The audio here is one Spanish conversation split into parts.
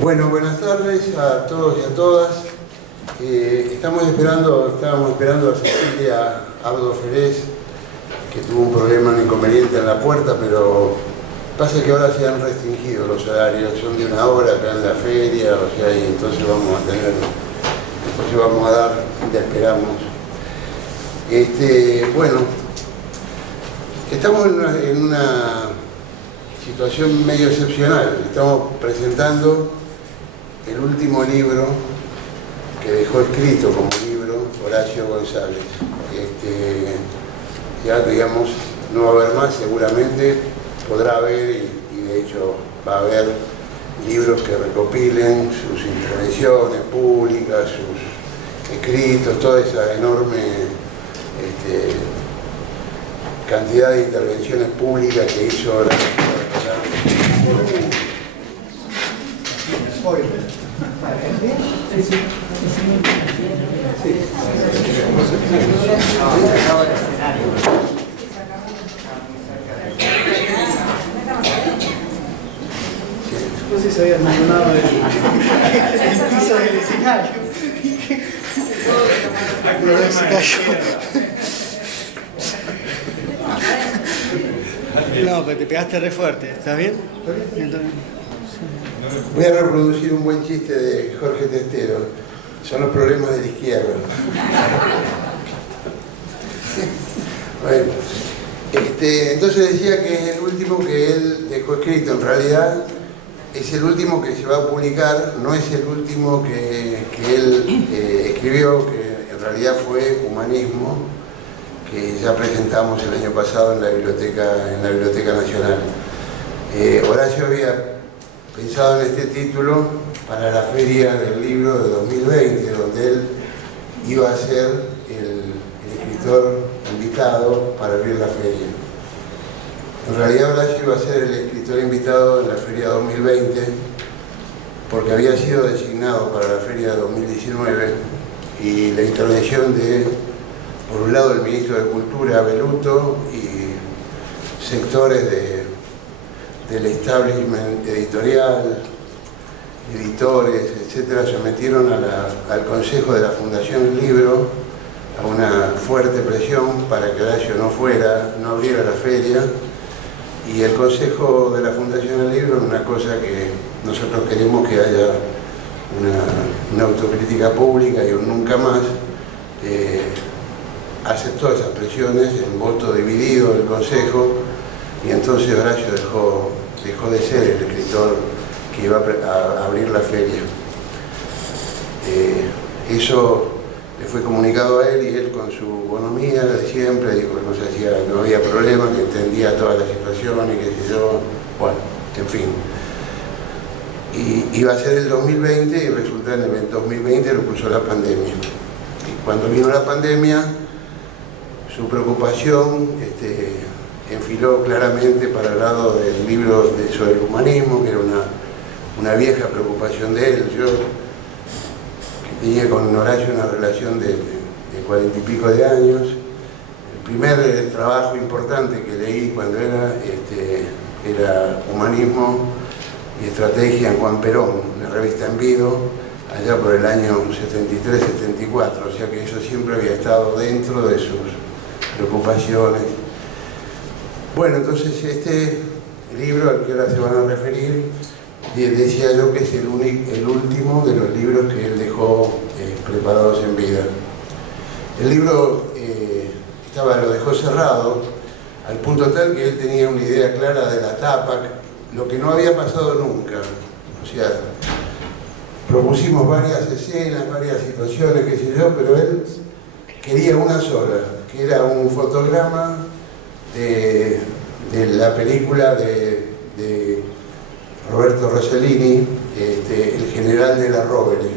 Bueno, buenas tardes a todos y a todas. Estábamos esperando a Cecilia Abdo Ferez, que tuvo un problema, un inconveniente en la puerta, pero pasa que ahora se han restringido los horarios, son de 1 hora acá en la feria, o sea, y entonces vamos a dar, ya esperamos. Bueno, estamos en una situación medio excepcional. Estamos presentando el último libro que dejó escrito como libro Horacio González. Ya digamos, no va a haber más, seguramente podrá haber y de hecho va a haber libros que recopilen sus intervenciones públicas, sus escritos, toda esa enorme cantidad de intervenciones públicas que hizo Horacio. No sé si se había mencionado el piso del escenario. No, pero te pegaste re fuerte, ¿está bien? Voy a reproducir un buen chiste de Jorge Testero. Son los problemas de la izquierda. Bueno, entonces decía que es el último que él dejó escrito. En realidad es el último que se va a publicar, no es el último que él escribió, que en realidad fue Humanismo, que ya presentamos el año pasado en la Biblioteca Nacional. Horacio había pensado en este título para la Feria del Libro de 2020, donde él iba a ser el escritor invitado para abrir la feria. En realidad Horacio iba a ser el escritor invitado en la Feria 2020 porque había sido designado para la Feria 2019 y la intervención de, por un lado, el ministro de Cultura, Belluto, y sectores del establishment editorial, editores, etcétera, sometieron al Consejo de la Fundación del Libro a una fuerte presión para que Horacio no abriera la feria, y el Consejo de la Fundación del Libro, una cosa que nosotros queremos que haya una autocrítica pública y un nunca más, aceptó esas presiones en voto dividido del Consejo, y entonces Horacio dejó de ser el escritor que iba a abrir la feria. Eso le fue comunicado a él y él, con su bonomía de siempre, dijo que no había problema, que entendía toda la situación y qué sé yo. Bueno, en fin. Y iba a ser el 2020 y resulta que en el 2020 lo puso la pandemia. Y cuando vino la pandemia, su preocupación enfiló claramente para el lado del libro sobre el humanismo, que era una vieja preocupación de él. Yo, que tenía con Horacio una relación de 40 y pico de años, el primer trabajo importante que leí cuando era Humanismo y Estrategia en Juan Perón, una revista en Vido, allá por el año 73-74, o sea que eso siempre había estado dentro de sus preocupaciones. Bueno, entonces este libro al que ahora se van a referir, decía yo que es el último de los libros que él dejó preparados en vida. El libro lo dejó cerrado, al punto tal que él tenía una idea clara de la tapa, lo que no había pasado nunca. O sea, propusimos varias escenas, varias situaciones, qué sé yo, pero él quería una sola, que era un fotograma de la película de Roberto Rossellini, El general de la Rovere,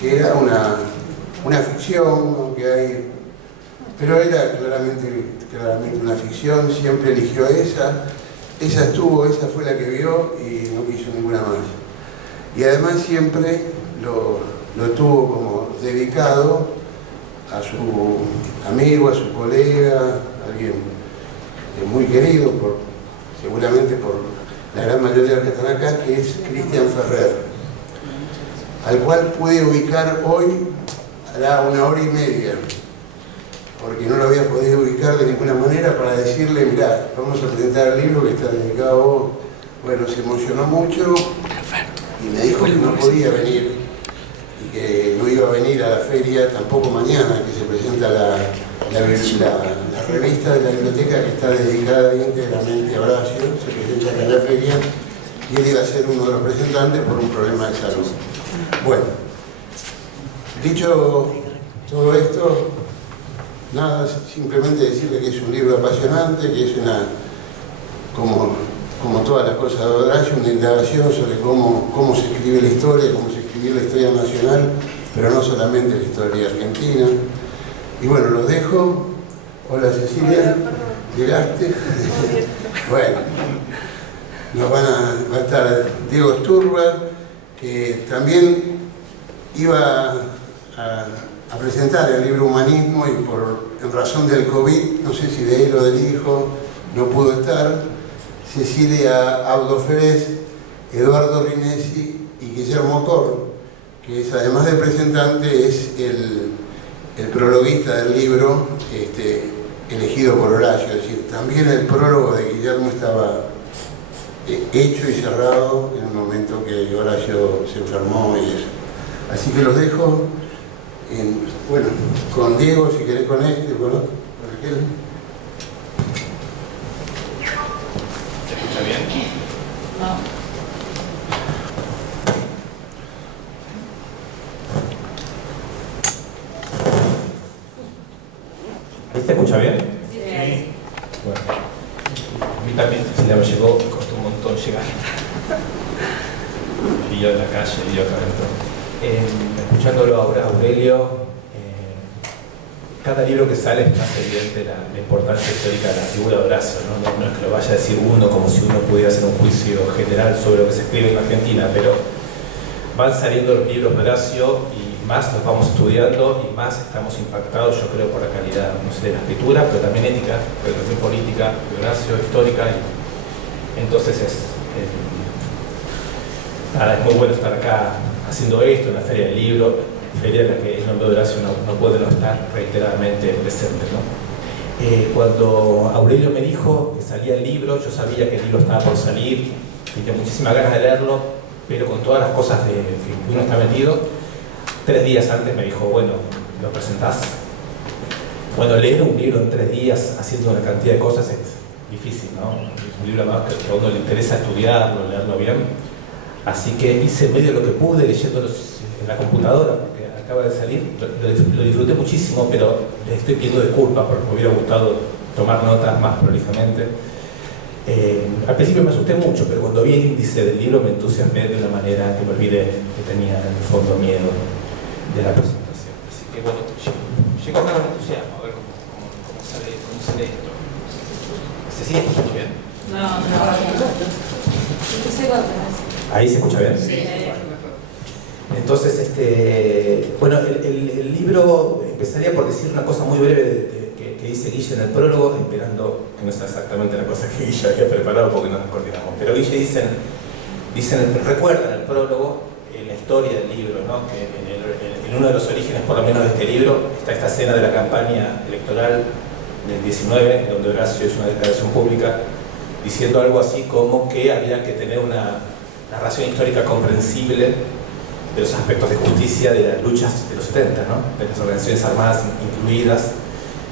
que era una ficción, aunque hay, pero era claramente una ficción. Siempre eligió esa fue la que vio y no quiso ninguna más. Y además siempre lo tuvo como dedicado a su amigo, a su colega, alguien muy querido, seguramente por la gran mayoría de los que están acá, que es Cristian Ferrer. al cual pude ubicar hoy hará 1 hora y media, porque no lo había podido ubicar de ninguna manera, para decirle, mirá, vamos a presentar el libro que está dedicado a vos. Bueno, se emocionó mucho y me dijo que no podía venir y que no iba a venir a la feria tampoco mañana, que se presenta la revista de la biblioteca, que está dedicada íntegramente a Horacio, se presenta acá en la feria, y él iba a ser uno de los presentantes por un problema de salud. Bueno, dicho todo esto, nada, simplemente decirle que es un libro apasionante, que es como todas las cosas de Horacio, una indagación sobre cómo se escribe la historia, cómo se escribió la historia nacional, pero no solamente la historia argentina. Y bueno, los dejo. Hola Cecilia, llegaste. Bueno, va a estar Diego Sturba, que también iba a presentar el libro Humanismo y en razón del COVID, no sé si de él o del hijo, no pudo estar. Cecilia Abdo Férez, Eduardo Rinesi y Guillermo Cor, que es, además de presentante, es el prologuista del libro, elegido por Horacio. Es decir, también el prólogo de Guillermo estaba hecho y cerrado en el momento que Horacio se enfermó y eso. Así que los dejo, bueno, con Diego, si querés, con con aquel. ¿Se escucha bien? No. ¿Se escucha bien? Sí. Bueno, a mí también Cecilia me llegó, me costó un montón llegar. Y yo en la calle, y yo acá adentro. Escuchándolo ahora, Aurelio, cada libro que sale es más evidente la importancia histórica de la figura de Horacio, ¿no? No es que lo vaya a decir uno como si uno pudiera hacer un juicio general sobre lo que se escribe en Argentina, pero van saliendo los libros de Horacio y más los vamos estudiando y más estamos impactados, yo creo, por la calidad, no sé, de la escritura, pero también ética, pero también política, de Horacio, histórica. Y entonces nada, es muy bueno estar acá haciendo esto en la Feria del Libro, feria en la que el nombre de Horacio no puede no estar reiteradamente presente, ¿no? Cuando Aurelio me dijo que salía el libro, yo sabía que el libro estaba por salir, tenía muchísimas ganas de leerlo, pero con todas las cosas que uno está metido, 3 días antes me dijo, bueno, ¿lo presentás? Bueno, leer un libro en 3 días haciendo una cantidad de cosas es difícil, ¿no? Es un libro más que a uno le interesa estudiarlo, leerlo bien. Así que hice medio lo que pude leyéndolo en la computadora, porque acaba de salir. Lo disfruté muchísimo, pero les estoy pidiendo disculpas porque me hubiera gustado tomar notas más prolijamente. Al principio me asusté mucho, pero cuando vi el índice del libro me entusiasmé de una manera que me olvidé que tenía en el fondo miedo de la presentación. Así que bueno, llegó con entusiasmo a ver cómo sale esto. ¿Se sigue escuchando bien? No. ¿Ahí se escucha bien? Sí. Entonces, bueno, el libro, empezaría por decir una cosa muy breve que dice Guille en el prólogo, esperando que no sea exactamente la cosa que Guille había preparado porque no nos coordinamos. Pero Guille recuerda en el prólogo la historia del libro, ¿no? Que en uno de los orígenes, por lo menos de este libro, está esta escena de la campaña electoral del 19, donde Horacio hizo una declaración pública diciendo algo así como que había que tener una narración histórica comprensible de los aspectos de justicia de las luchas de los 70, ¿no? De las organizaciones armadas incluidas.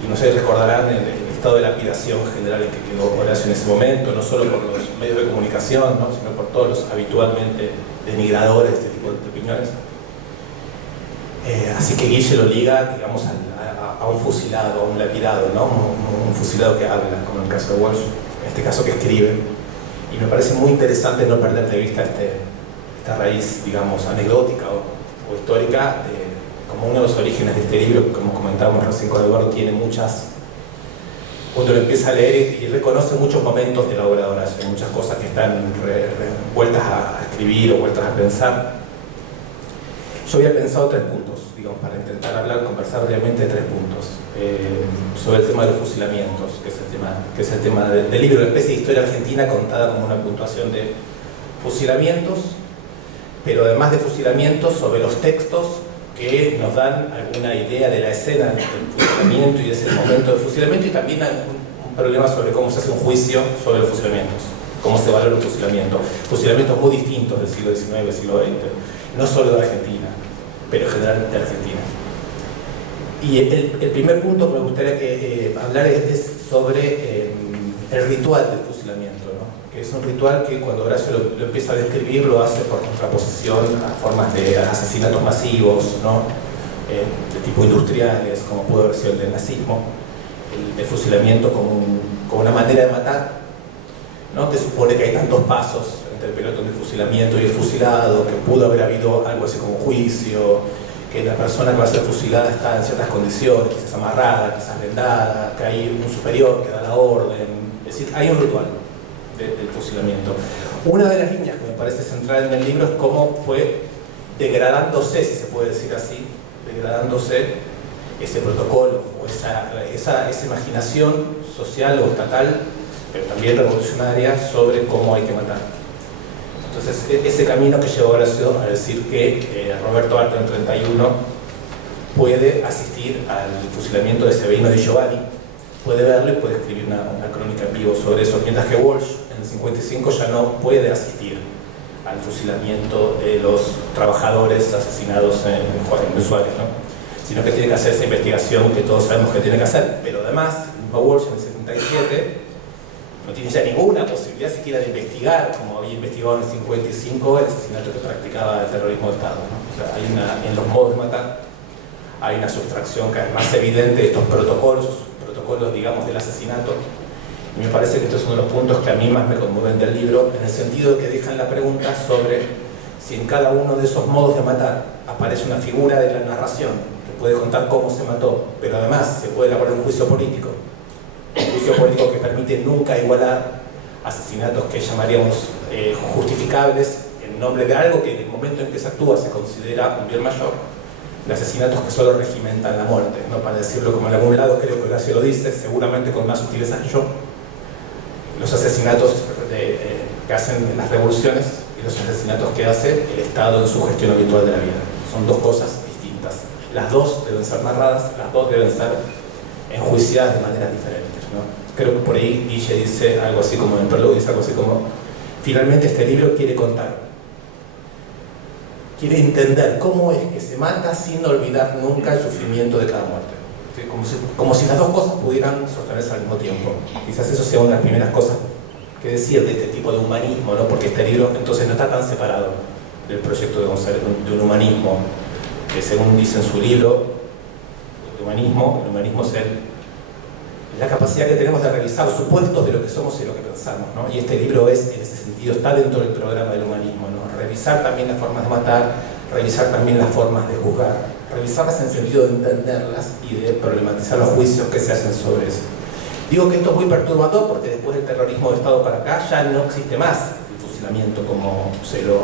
Y no sé, recordarán el estado de lapidación general en que quedó Horacio en ese momento, no solo por los medios de comunicación, ¿no? Sino por todos los habitualmente denigradores de este tipo de opiniones. Así que Guille lo liga, digamos, a un fusilado, a un lapidado, ¿no? Un fusilado que habla, como en el caso de Walsh, en este caso que escribe. Y me parece muy interesante no perder de vista esta raíz, digamos, anecdótica o histórica, como uno de los orígenes de este libro, como comentábamos recién con Eduardo, tiene muchas... Uno lo empieza a leer y reconoce muchos momentos de la obra de Horacio, muchas cosas que están vueltas a escribir o vueltas a pensar. Yo había pensado 3 puntos, digamos, para intentar conversar brevemente de 3 puntos. Sobre el tema de los fusilamientos, que es el tema del libro, una especie de historia argentina contada como una puntuación de fusilamientos, pero además de fusilamientos, sobre los textos que nos dan alguna idea de la escena del fusilamiento y de ese momento de fusilamiento, y también un problema sobre cómo se hace un juicio sobre los fusilamientos, cómo se valora un fusilamiento. Fusilamientos muy distintos del siglo XIX, siglo XX, no solo de Argentina, pero en general de Argentina. Y el primer punto que me gustaría hablar es sobre el ritual del fusilamiento, ¿no? Que es un ritual que cuando Horacio lo empieza a describir lo hace por contraposición a formas de asesinatos masivos, ¿no? De tipo industriales, como pudo haber sido el del nazismo, el fusilamiento como una manera de matar, ¿no? Que supone que hay tantos pasos entre el pelotón de fusilamiento y el fusilado, que pudo haber habido algo así como juicio, que la persona que va a ser fusilada está en ciertas condiciones, quizás amarrada, quizás vendada, que hay un superior que da la orden. Es decir, hay un ritual del fusilamiento. Una de las líneas que me parece central en el libro es cómo fue degradándose, si se puede decir así, degradándose ese protocolo o esa imaginación social o estatal, pero también revolucionaria, sobre cómo hay que matar. Entonces, ese camino que llevó a Horacio a decir que Roberto Arlt en 31 puede asistir al fusilamiento de Severino Di Giovanni, puede verlo y puede escribir una crónica en vivo sobre eso, mientras que Walsh en el 55 ya no puede asistir al fusilamiento de los trabajadores asesinados en Suárez, ¿no? Sino que tiene que hacer esa investigación que todos sabemos que tiene que hacer, pero además, Walsh en el 77 no tiene ya ninguna posibilidad siquiera de investigar, como había investigado en el 55, el asesinato que practicaba el terrorismo de Estado, ¿no? O sea, en los modos de matar hay una sustracción cada vez más evidente de estos protocolos, digamos, del asesinato. Y me parece que estos son los puntos que a mí más me conmueven del libro, en el sentido de que dejan la pregunta sobre si en cada uno de esos modos de matar aparece una figura de la narración que puede contar cómo se mató, pero además se puede elaborar un juicio político que permite nunca igualar asesinatos que llamaríamos justificables en nombre de algo que en el momento en que se actúa se considera un bien mayor, de asesinatos que solo regimentan la muerte, ¿no? Para decirlo como en algún lado, creo que Horacio lo dice, seguramente con más sutileza que yo, los asesinatos que hacen las revoluciones y los asesinatos que hace el Estado en su gestión habitual de la vida. Son dos cosas distintas. Las dos deben ser narradas, las dos deben ser enjuiciadas de maneras diferentes, ¿no? Creo que por ahí Guille dice algo así como, en el prólogo dice algo así como, finalmente este libro quiere entender cómo es que se mata sin olvidar nunca el sufrimiento de cada muerte. ¿Sí? Como si las dos cosas pudieran sostenerse al mismo tiempo. Quizás eso sea una de las primeras cosas que decir de este tipo de humanismo, ¿no? Porque este libro entonces no está tan separado del proyecto de González, de un humanismo que, según dice en su libro, el humanismo es la capacidad que tenemos de revisar supuestos de lo que somos y lo que pensamos, ¿no? Y este libro en ese sentido, está dentro del programa del humanismo, ¿no? Revisar también las formas de matar, revisar también las formas de juzgar, revisarlas en el sentido de entenderlas y de problematizar los juicios que se hacen sobre eso. Digo que esto es muy perturbador porque después del terrorismo de Estado para acá ya no existe más el fusilamiento como se lo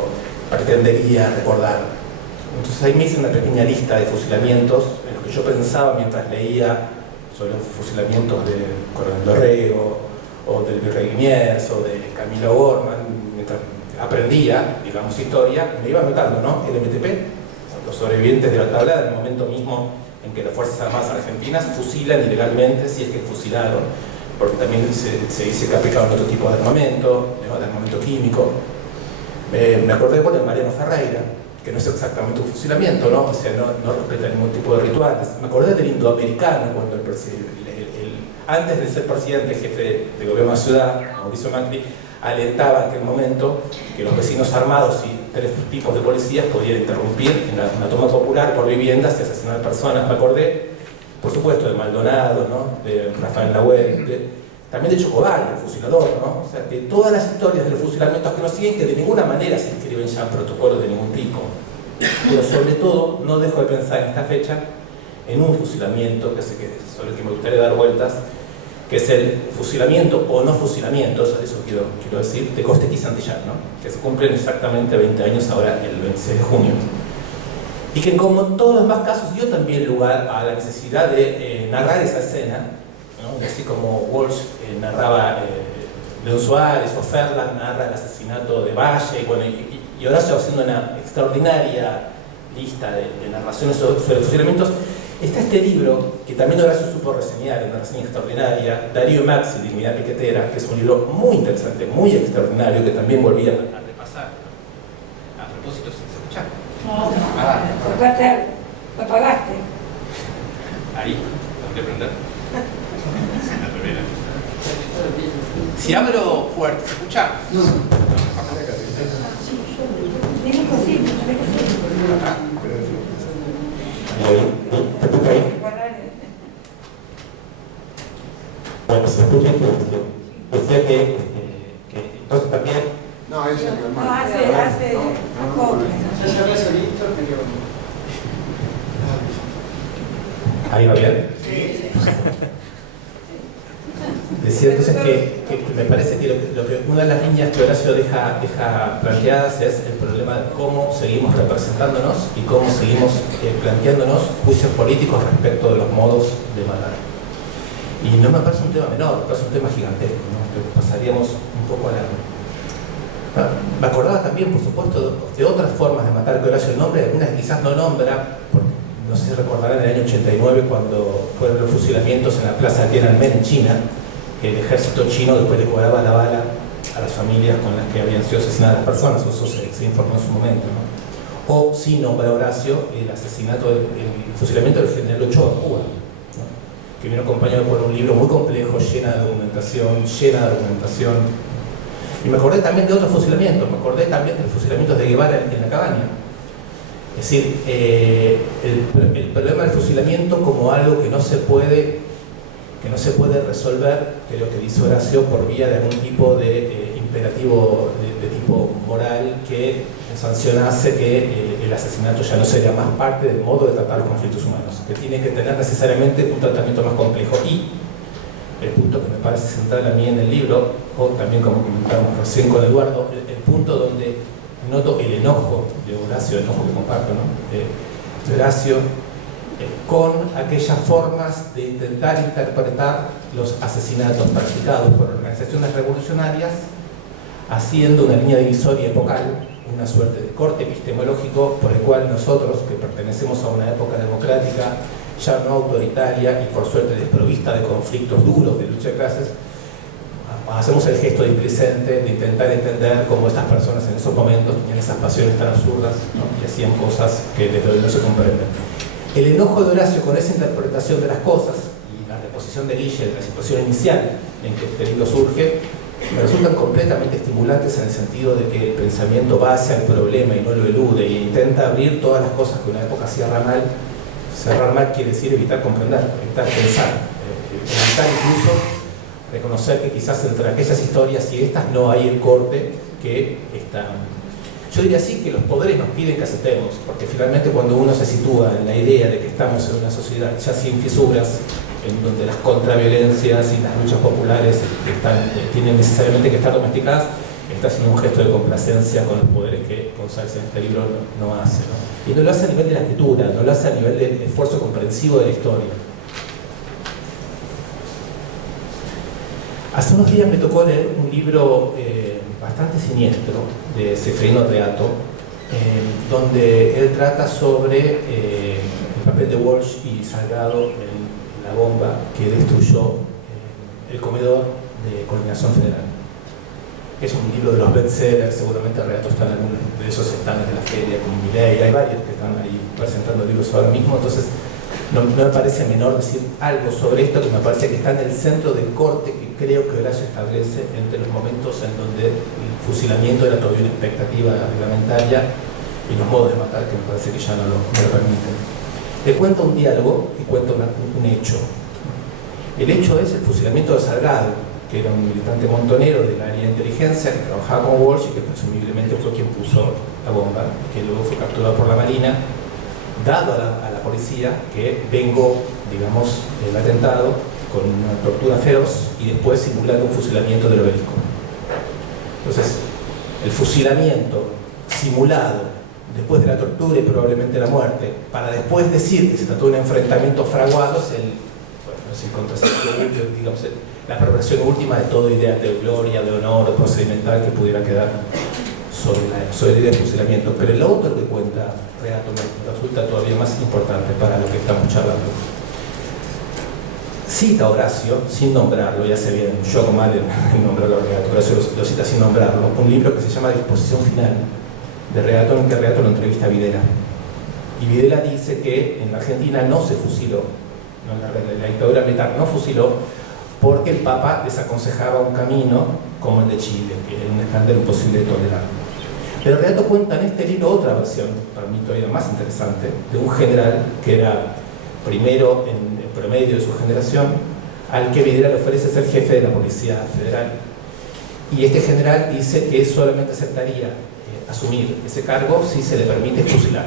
pretendería recordar. Entonces ahí me hice una pequeña lista de fusilamientos en los que yo pensaba mientras leía sobre los fusilamientos de Coronel Dorrego o del Virrey Liniers o de Camilo Gorman. Mientras aprendía, digamos, historia, me iba anotando, ¿no? El MTP, los sobrevivientes de la tablada, en el momento mismo en que las Fuerzas Armadas Argentinas fusilan ilegalmente, si es que fusilaron, porque también se dice que aplicaban otro tipo de armamento, de armamento químico. Me acordé, bueno, de Mariano Ferreira, que no es exactamente un fusilamiento, ¿no? O sea, no respeta ningún tipo de rituales. Me acordé del indoamericano, cuando antes de ser presidente, jefe de gobierno de la ciudad, Mauricio Macri, alentaba en aquel momento que los vecinos armados y 3 tipos de policías podían interrumpir en una toma popular por viviendas y asesinar personas. Me acordé, por supuesto, de Maldonado, ¿no? De Rafael Nahuel, también de Chocobal, el fusilador, ¿no? O sea, de todas las historias de los fusilamientos que nos siguen, que de ninguna manera se inscriben ya en protocolos de ningún tipo. Pero sobre todo, no dejo de pensar en esta fecha en un fusilamiento sobre el que me gustaría dar vueltas, que es el fusilamiento o no fusilamiento, eso quiero decir, de Costequi y Santillán, ¿no? Que se cumplen exactamente 20 años ahora, el 26 de junio. Y que, como en todos los demás casos, dio también lugar a la necesidad de narrar esa escena, ¿no? Así como Walsh narraba León Suárez o Ferland narra el asesinato de Valle, y y Horacio haciendo una extraordinaria lista de narraciones sobre fusilamientos. Está este libro, que también Horacio supo reseñar, una reseña extraordinaria, Darío Maxi, Dignidad Piquetera, que es un libro muy interesante, muy extraordinario, que también volví a repasar. A propósito, ¿se escucha? No, lo apagaste. Ahí, ¿tengo que prender? La primera. Si abro fuerte, ¿se escucha? No. Bueno, se escucha decía que entonces también... No, ese es el No, hace acopio. Ya se ve solito, pero... ¿Ahí va bien? Sí. Decía entonces que me parece que una de las líneas que Horacio deja planteadas es el problema de cómo seguimos representándonos y cómo seguimos planteándonos juicios políticos respecto de los modos de matar. Y no me parece un tema menor, me parece un tema gigantesco, ¿no? Que pasaríamos un poco a la... Me acordaba también, por supuesto, de otras formas de matar que Horacio nombre, algunas quizás no nombra, porque no sé si recordarán el año 89 cuando fueron los fusilamientos en la plaza de Tiananmen en China, que el ejército chino después le cobraba la bala a las familias con las que habían sido asesinadas las personas, eso se informó en su momento, ¿no? O sí nombra Horacio el asesinato, el fusilamiento del general Ochoa en Cuba, ¿no? Que vino acompañado por un libro muy complejo, llena de documentación. Y me acordé también de otros fusilamientos, me acordé también del fusilamiento de Guevara en la Cabaña. Es decir, el problema del fusilamiento como algo que no se puede resolver, creo que dice Horacio, por vía de algún tipo de imperativo de tipo moral que sancionase que el asesinato ya no sería más parte del modo de tratar los conflictos humanos, que tiene que tener necesariamente un tratamiento más complejo. Y el punto que me parece central a mí en el libro, o también como comentábamos recién con Eduardo, el punto donde noto el enojo de Horacio, el enojo que comparto, ¿no? De Horacio, con aquellas formas de intentar interpretar los asesinatos practicados por organizaciones revolucionarias, haciendo una línea divisoria epocal, una suerte de corte epistemológico por el cual nosotros, que pertenecemos a una época democrática, ya no autoritaria y por suerte desprovista de conflictos duros de lucha de clases, hacemos el gesto displicente de intentar entender cómo estas personas en esos momentos tenían esas pasiones tan absurdas, ¿no? Y hacían cosas que desde hoy no se comprenden. El enojo de Horacio con esa interpretación de las cosas y la reposición de Guille de la situación inicial en que este libro surge me resultan completamente estimulantes en el sentido de que el pensamiento va hacia el problema y no lo elude e intenta abrir todas las cosas que una época cierra mal. Cerrar mal quiere decir evitar comprender, evitar pensar, evitar incluso reconocer que quizás entre aquellas historias y estas no hay el corte que están. Yo diría así que los poderes nos piden que aceptemos, porque finalmente cuando uno se sitúa en la idea de que estamos en una sociedad ya sin fisuras, en donde las contraviolencias y las luchas populares tienen necesariamente que estar domesticadas, está haciendo un gesto de complacencia con los poderes que González en este libro no hace, ¿no? Y no lo hace a nivel de la escritura, no lo hace a nivel del esfuerzo comprensivo de la historia. Hace unos días me tocó leer un libro bastante siniestro de Seferino Reato, donde él trata sobre el papel de Walsh y Salgado en la bomba que destruyó el comedor de Coordinación Federal. Es un libro de los bestsellers, seguramente Reato está en algunos de esos stands de la feria, como Milei, hay varios que están ahí presentando libros ahora mismo, entonces no me parece menor decir algo sobre esto, que me parece que está en el centro del corte que creo que Horacio establece entre los momentos en donde el fusilamiento era todavía una expectativa reglamentaria y los modos de matar que me parece que ya no lo permiten. Le cuenta un diálogo y cuenta un hecho. El hecho es el fusilamiento de Salgado, que era un militante montonero del área de inteligencia que trabajaba con Walsh y que presumiblemente fue quien puso la bomba, que luego fue capturado por la Marina, dado a la policía que vengó, digamos, el atentado con una tortura feroz y después simulando un fusilamiento del obelisco. Entonces, el fusilamiento simulado después de la tortura y probablemente la muerte, para después decir que se trató de un enfrentamiento fraguado, es el contrasentido, digamos, la perversión última de toda idea de gloria, de honor procedimental que pudiera quedar sobre la idea de fusilamiento, pero el otro que cuenta Renato me resulta todavía más importante para lo que estamos charlando. Cita a Horacio, sin nombrarlo, ya sé bien, yo hago mal en nombrarlo a Renato, Horacio lo cita sin nombrarlo, un libro que se llama Disposición Final, de Renato, en que Renato lo entrevista a Videla. Y Videla dice que en la Argentina no se fusiló, ¿no? La dictadura militar no fusiló, porque el Papa desaconsejaba un camino como el de Chile, que era un escándalo imposible de tolerar. Pero Renato cuenta en este libro otra versión, para mí todavía más interesante, de un general que era primero en el promedio de su generación, al que Videla le ofrece ser jefe de la Policía Federal. Y este general dice que solamente aceptaría asumir ese cargo si se le permite fusilar.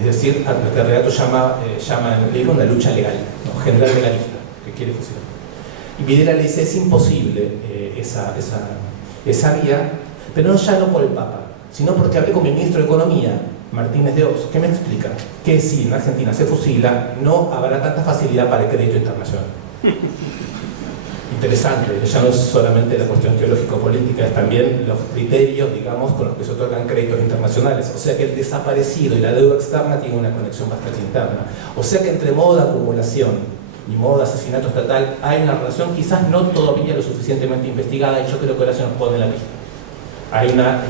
Es decir, a lo que Renato llama en el libro una lucha legal, ¿no? General legalista, que quiere fusilar. Y Videla le dice, es imposible esa vía, pero ya no por el Papa, sino porque hablé con mi ministro de Economía, Martínez de Oz, que me explica que si en Argentina se fusila, no habrá tanta facilidad para el crédito internacional. Interesante, ya no es solamente la cuestión teológico-política, es también los criterios, digamos, con los que se otorgan créditos internacionales. O sea que el desaparecido y la deuda externa tienen una conexión bastante interna. O sea que entre modo de acumulación y modo de asesinato estatal hay una relación quizás no todavía lo suficientemente investigada, y yo creo que Horacio nos pone la pista.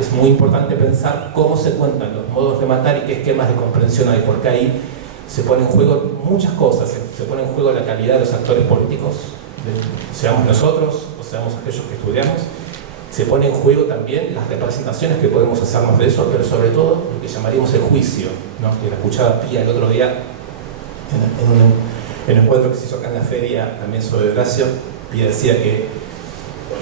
Es muy importante pensar cómo se cuentan los modos de matar y qué esquemas de comprensión hay, porque ahí se pone en juego muchas cosas. Se pone en juego la calidad de los actores políticos, seamos nosotros o seamos aquellos que estudiamos. Se pone en juego también las representaciones que podemos hacernos de eso, pero sobre todo lo que llamaríamos el juicio, ¿no? Que la escuchaba Pía el otro día en un encuentro que se hizo acá en la feria también sobre Horacio. Pía decía que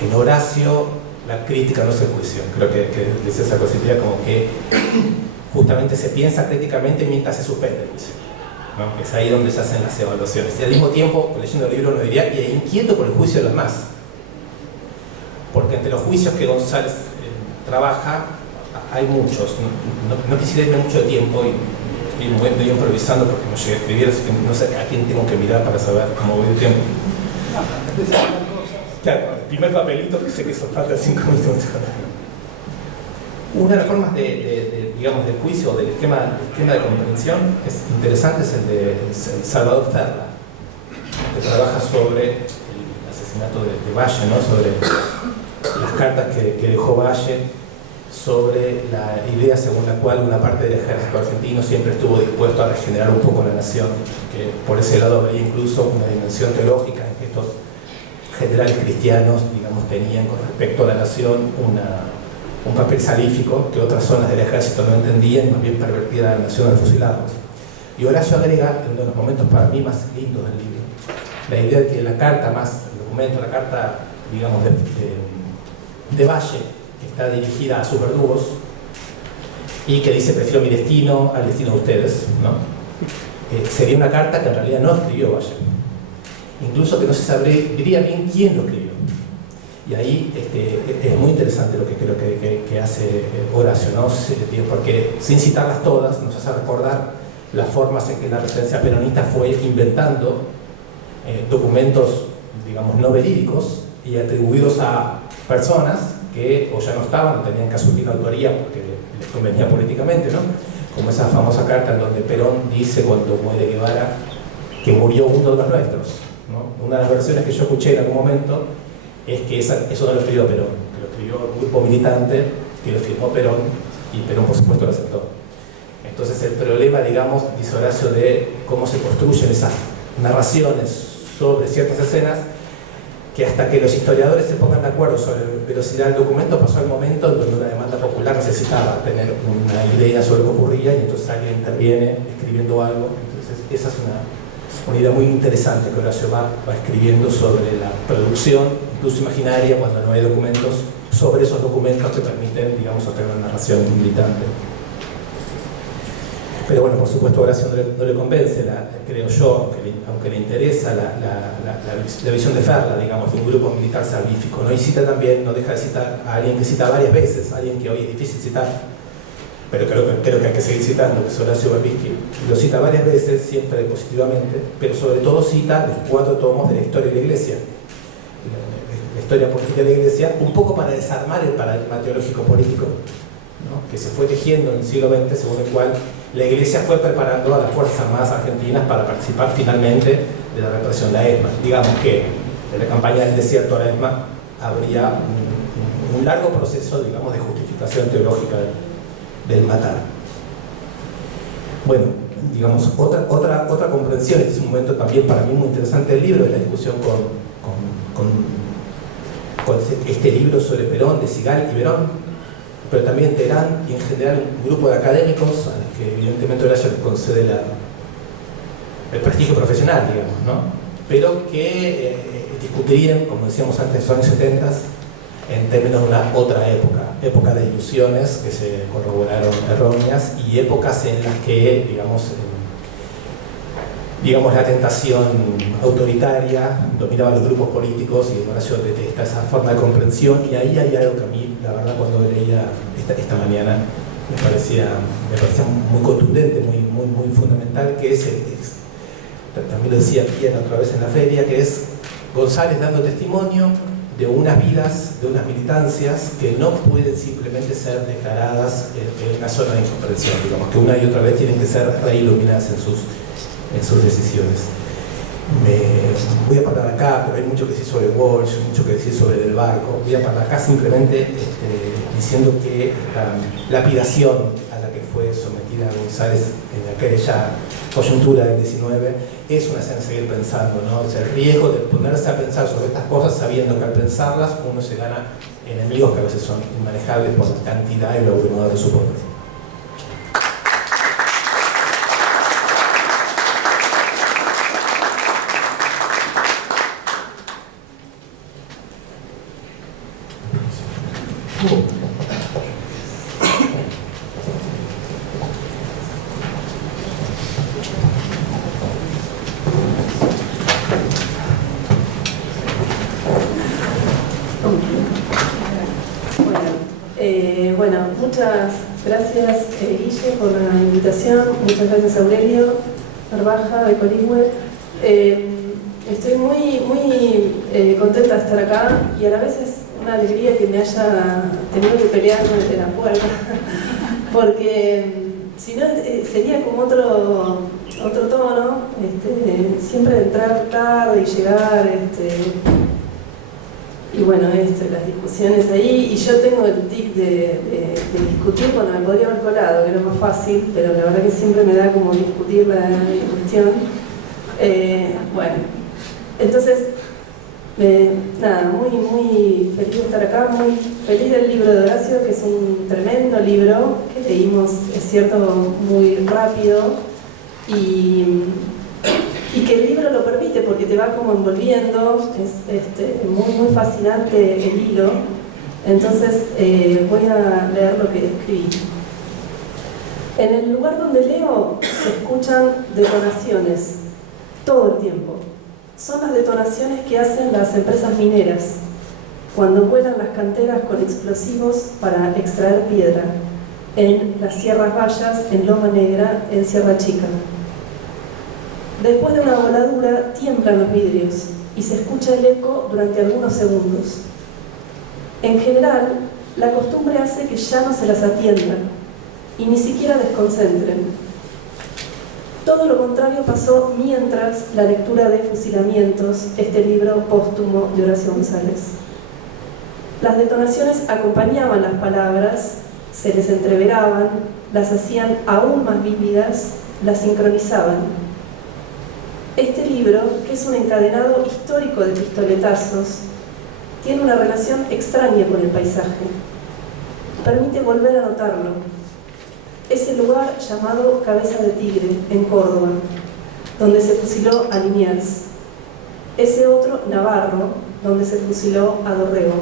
en Horacio la crítica no es el juicio. Creo que dice esa cosilla como que justamente se piensa críticamente mientras se suspende el juicio, ¿no? Es ahí donde se hacen las evaluaciones. Y al mismo tiempo, leyendo el libro, nos diría que inquieto por el juicio de los demás. Porque entre los juicios que González trabaja, hay muchos. No quisiera irme mucho de tiempo y estoy medio improvisando porque no llegué a escribir, así que no sé a quién tengo que mirar para saber cómo voy de tiempo. Claro, el primer papelito que sé que son falta 5 minutos. Una de las formas digamos, del juicio o del esquema de comprensión es interesante, es el de Salvador Ferla, que trabaja sobre el asesinato de Valle, ¿no? Sobre las cartas que dejó Valle, sobre la idea según la cual una parte del ejército argentino siempre estuvo dispuesto a regenerar un poco la nación, que por ese lado habría incluso una dimensión teológica en que estos generales cristianos, digamos, tenían con respecto a la nación un papel salífico que otras zonas del ejército no entendían, y más bien pervertida la nación al fusilarlos. Y Horacio agrega, en uno de los momentos para mí más lindos del libro, la idea de que la carta el documento, la carta, digamos, de Valle, que está dirigida a sus verdugos, y que dice, prefiero mi destino al destino de ustedes, ¿no? Sería una carta que en realidad no escribió Valle. Incluso que no se sabría bien quién lo escribió. Y ahí es muy interesante lo que creo que hace Horacio, ¿no? Porque sin citarlas todas nos hace recordar las formas en que la resistencia peronista fue inventando documentos, digamos, no verídicos y atribuidos a personas que o ya no estaban o tenían que asumir la autoría porque les convenía políticamente, ¿no? Como esa famosa carta en donde Perón dice cuando muere Guevara que murió uno de los nuestros, ¿no? Una de las versiones que yo escuché en algún momento es que eso no lo escribió Perón, que lo escribió un grupo militante, que lo firmó Perón, y Perón por supuesto lo aceptó. Entonces el problema, digamos, dice Horacio, de cómo se construyen esas narraciones sobre ciertas escenas, que hasta que los historiadores se pongan de acuerdo sobre la velocidad del documento, pasó el momento en donde una demanda popular necesitaba tener una idea sobre lo que ocurría, y entonces alguien interviene escribiendo algo. Entonces esa es una idea muy interesante que Horacio va escribiendo sobre la producción, incluso imaginaria, cuando no hay documentos, sobre esos documentos que permiten, digamos, obtener una narración militante. Pero bueno, por supuesto, Horacio no le convence, creo yo, aunque le interesa la visión de Ferla, digamos, de un grupo militar salvífico, ¿no? Y cita también, no deja de citar a alguien que cita varias veces, a alguien que hoy es difícil citar, pero creo que hay que seguir citando, que es Horacio Verbitsky. Lo cita varias veces, siempre positivamente, pero sobre todo cita los 4 tomos de la historia de la Iglesia, la historia política de la Iglesia, un poco para desarmar el paradigma teológico político ¿no?, que se fue tejiendo en el siglo XX, según el cual la Iglesia fue preparando a las Fuerzas Armadas argentinas para participar finalmente de la represión de la ESMA. Digamos que en la campaña del desierto a la ESMA habría un largo proceso, digamos, de justificación teológica del matar. Bueno, digamos, otra comprensión, este es un momento también para mí muy interesante del libro, es la discusión con este libro sobre Perón, de Sigal y Verón, pero también Terán y en general un grupo de académicos a los que evidentemente Horacio les concede el prestigio profesional, digamos, ¿no?, pero que discutirían, como decíamos antes, los años 70 en términos de una otra época de ilusiones que se corroboraron erróneas y épocas en las que, digamos la tentación autoritaria dominaba los grupos políticos, y Horacio detesta esa forma de comprensión, y ahí hay algo que a mí, la verdad, cuando leía esta mañana me parecía muy contundente, muy fundamental, que es también lo decía Pia otra vez en la feria, que es González dando testimonio de unas vidas, de unas militancias que no pueden simplemente ser declaradas en una zona de incomprensión, digamos, que una y otra vez tienen que ser reiluminadas en sus decisiones. Voy a parar acá, pero hay mucho que decir sobre Walsh, mucho que decir sobre Del Barco. Voy a parar acá simplemente diciendo que esta lapidación a la que fue sometida González en aquella coyuntura del 19 es una escena de seguir pensando, ¿no? O sea, el riesgo de ponerse a pensar sobre estas cosas sabiendo que al pensarlas uno se gana enemigos que a veces son inmanejables por la cantidad y lo abrumador de su poder. Bueno, muchas gracias Guille por la invitación, muchas gracias Aurelio, Narvaja, de Coligüe. Estoy muy contenta de estar acá, y a la vez es una alegría que me haya tenido que pelear desde la puerta, porque si no sería como otro tono, siempre entrar tarde y llegar, y bueno, las discusiones ahí, y yo tengo el tic de discutir cuando me podría haber colado, que era más fácil, pero la verdad que siempre me da como discutir la cuestión. Bueno, entonces, nada, muy feliz de estar acá, muy feliz del libro de Horacio, que es un tremendo libro que leímos, es cierto, muy rápido, y que el libro lo permite porque te va como envolviendo, es muy fascinante el hilo. Entonces voy a leer lo que escribí. En el lugar donde leo se escuchan detonaciones todo el tiempo. Son las detonaciones que hacen las empresas mineras cuando vuelan las canteras con explosivos para extraer piedra en las Sierras Bayas, en Loma Negra, en Sierra Chica. Después de una voladura tiemblan los vidrios y se escucha el eco durante algunos segundos. En general, la costumbre hace que ya no se las atiendan y ni siquiera desconcentren. Todo lo contrario pasó mientras la lectura de Fusilamientos, este libro póstumo de Horacio González. Las detonaciones acompañaban las palabras, se les entreveraban, las hacían aún más vívidas, las sincronizaban. Este libro, que es un encadenado histórico de pistoletazos, tiene una relación extraña con el paisaje. Permite volver a notarlo. Es el lugar llamado Cabeza de Tigre, en Córdoba, donde se fusiló a Liniers. Ese otro, Navarro, donde se fusiló a Dorrego.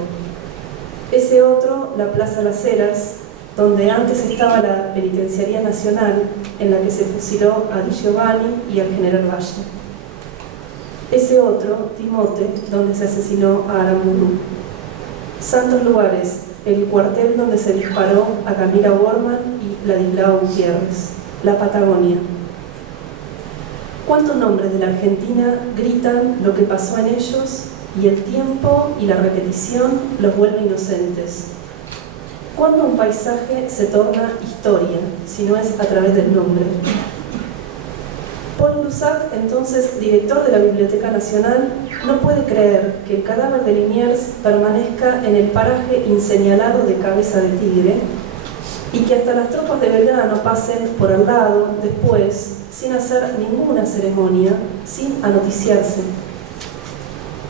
Ese otro, la Plaza Las Heras, donde antes estaba la Penitenciaría Nacional, en la que se fusiló a Di Giovanni y al general Valle. Ese otro, Timote, donde se asesinó a Aramburu. Santos lugares, el cuartel donde se disparó a Camila Borman y Ladislao Gutiérrez, la Patagonia. ¿Cuántos nombres de la Argentina gritan lo que pasó en ellos y el tiempo y la repetición los vuelve inocentes? ¿Cuándo un paisaje se torna historia, si no es a través del nombre? Paul Grusac, entonces director de la Biblioteca Nacional, no puede creer que el cadáver de Liniers permanezca en el paraje inseñalado de Cabeza de Tigre y que hasta las tropas de Belgrano pasen por al lado, después, sin hacer ninguna ceremonia, sin anoticiarse.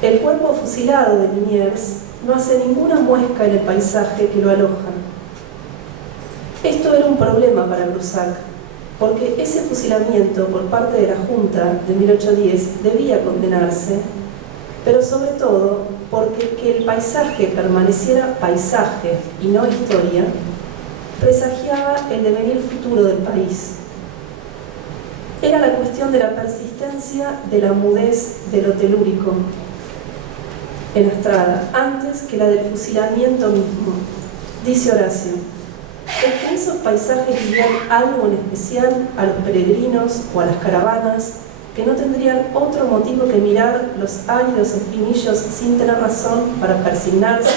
El cuerpo fusilado de Liniers no hace ninguna muesca en el paisaje que lo aloja. Esto era un problema para Grusac, porque ese fusilamiento por parte de la Junta de 1810 debía condenarse, pero sobre todo porque que el paisaje permaneciera paisaje y no historia, presagiaba el devenir futuro del país. Era la cuestión de la persistencia de la mudez de lo telúrico en Astrada, antes que la del fusilamiento mismo. Dice Horacio: es que esos paisajes dirían algo en especial a los peregrinos o a las caravanas que no tendrían otro motivo que mirar los áridos espinillos sin tener razón para persignarse,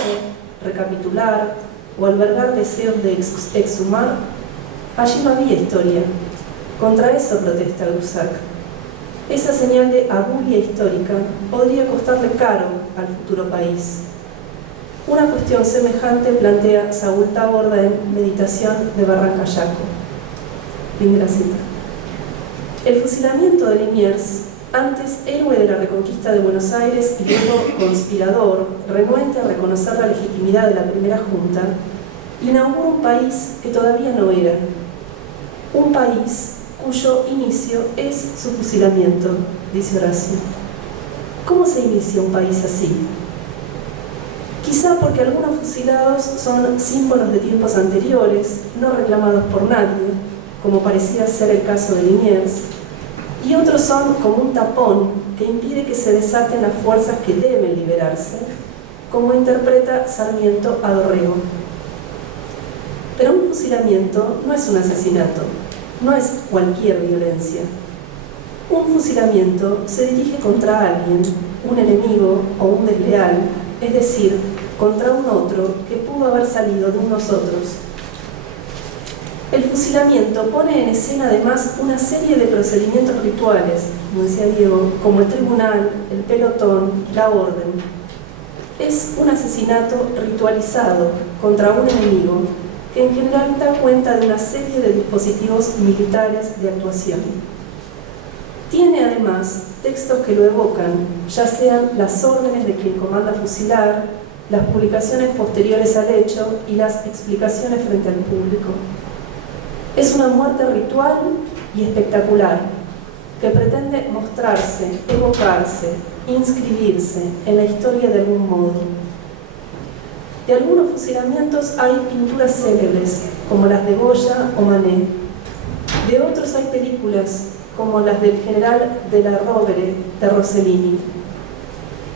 recapitular o albergar deseos de exhumar. Allí no había historia. Contra eso protesta Grusac. Esa señal de abulia histórica podría costarle caro al futuro país. Una cuestión semejante plantea Saúl Taborda en Meditación de Barrancayaco. Fin de la cita. El fusilamiento de Liniers, antes héroe de la reconquista de Buenos Aires y luego conspirador, renuente a reconocer la legitimidad de la primera junta, inaugura un país que todavía no era. Un país cuyo inicio es su fusilamiento, dice Horacio. ¿Cómo se inicia un país así? Quizá porque algunos fusilados son símbolos de tiempos anteriores, no reclamados por nadie, como parecía ser el caso de Liniers, y otros son como un tapón que impide que se desaten las fuerzas que deben liberarse, como interpreta Sarmiento a Dorrego. Pero un fusilamiento no es un asesinato, no es cualquier violencia. Un fusilamiento se dirige contra alguien, un enemigo o un desleal, es decir, contra un otro que pudo haber salido de unos otros. El fusilamiento pone en escena además una serie de procedimientos rituales, como decía Diego, como el tribunal, el pelotón, la orden. Es un asesinato ritualizado contra un enemigo que en general da cuenta de una serie de dispositivos militares de actuación. Tiene además textos que lo evocan, ya sean las órdenes de quien comanda fusilar, las publicaciones posteriores al hecho y las explicaciones frente al público. Es una muerte ritual y espectacular, que pretende mostrarse, evocarse, inscribirse en la historia de algún modo. De algunos fusilamientos hay pinturas célebres, como las de Goya o Manet. De otros hay películas, como las del general de la Rovere de Rossellini.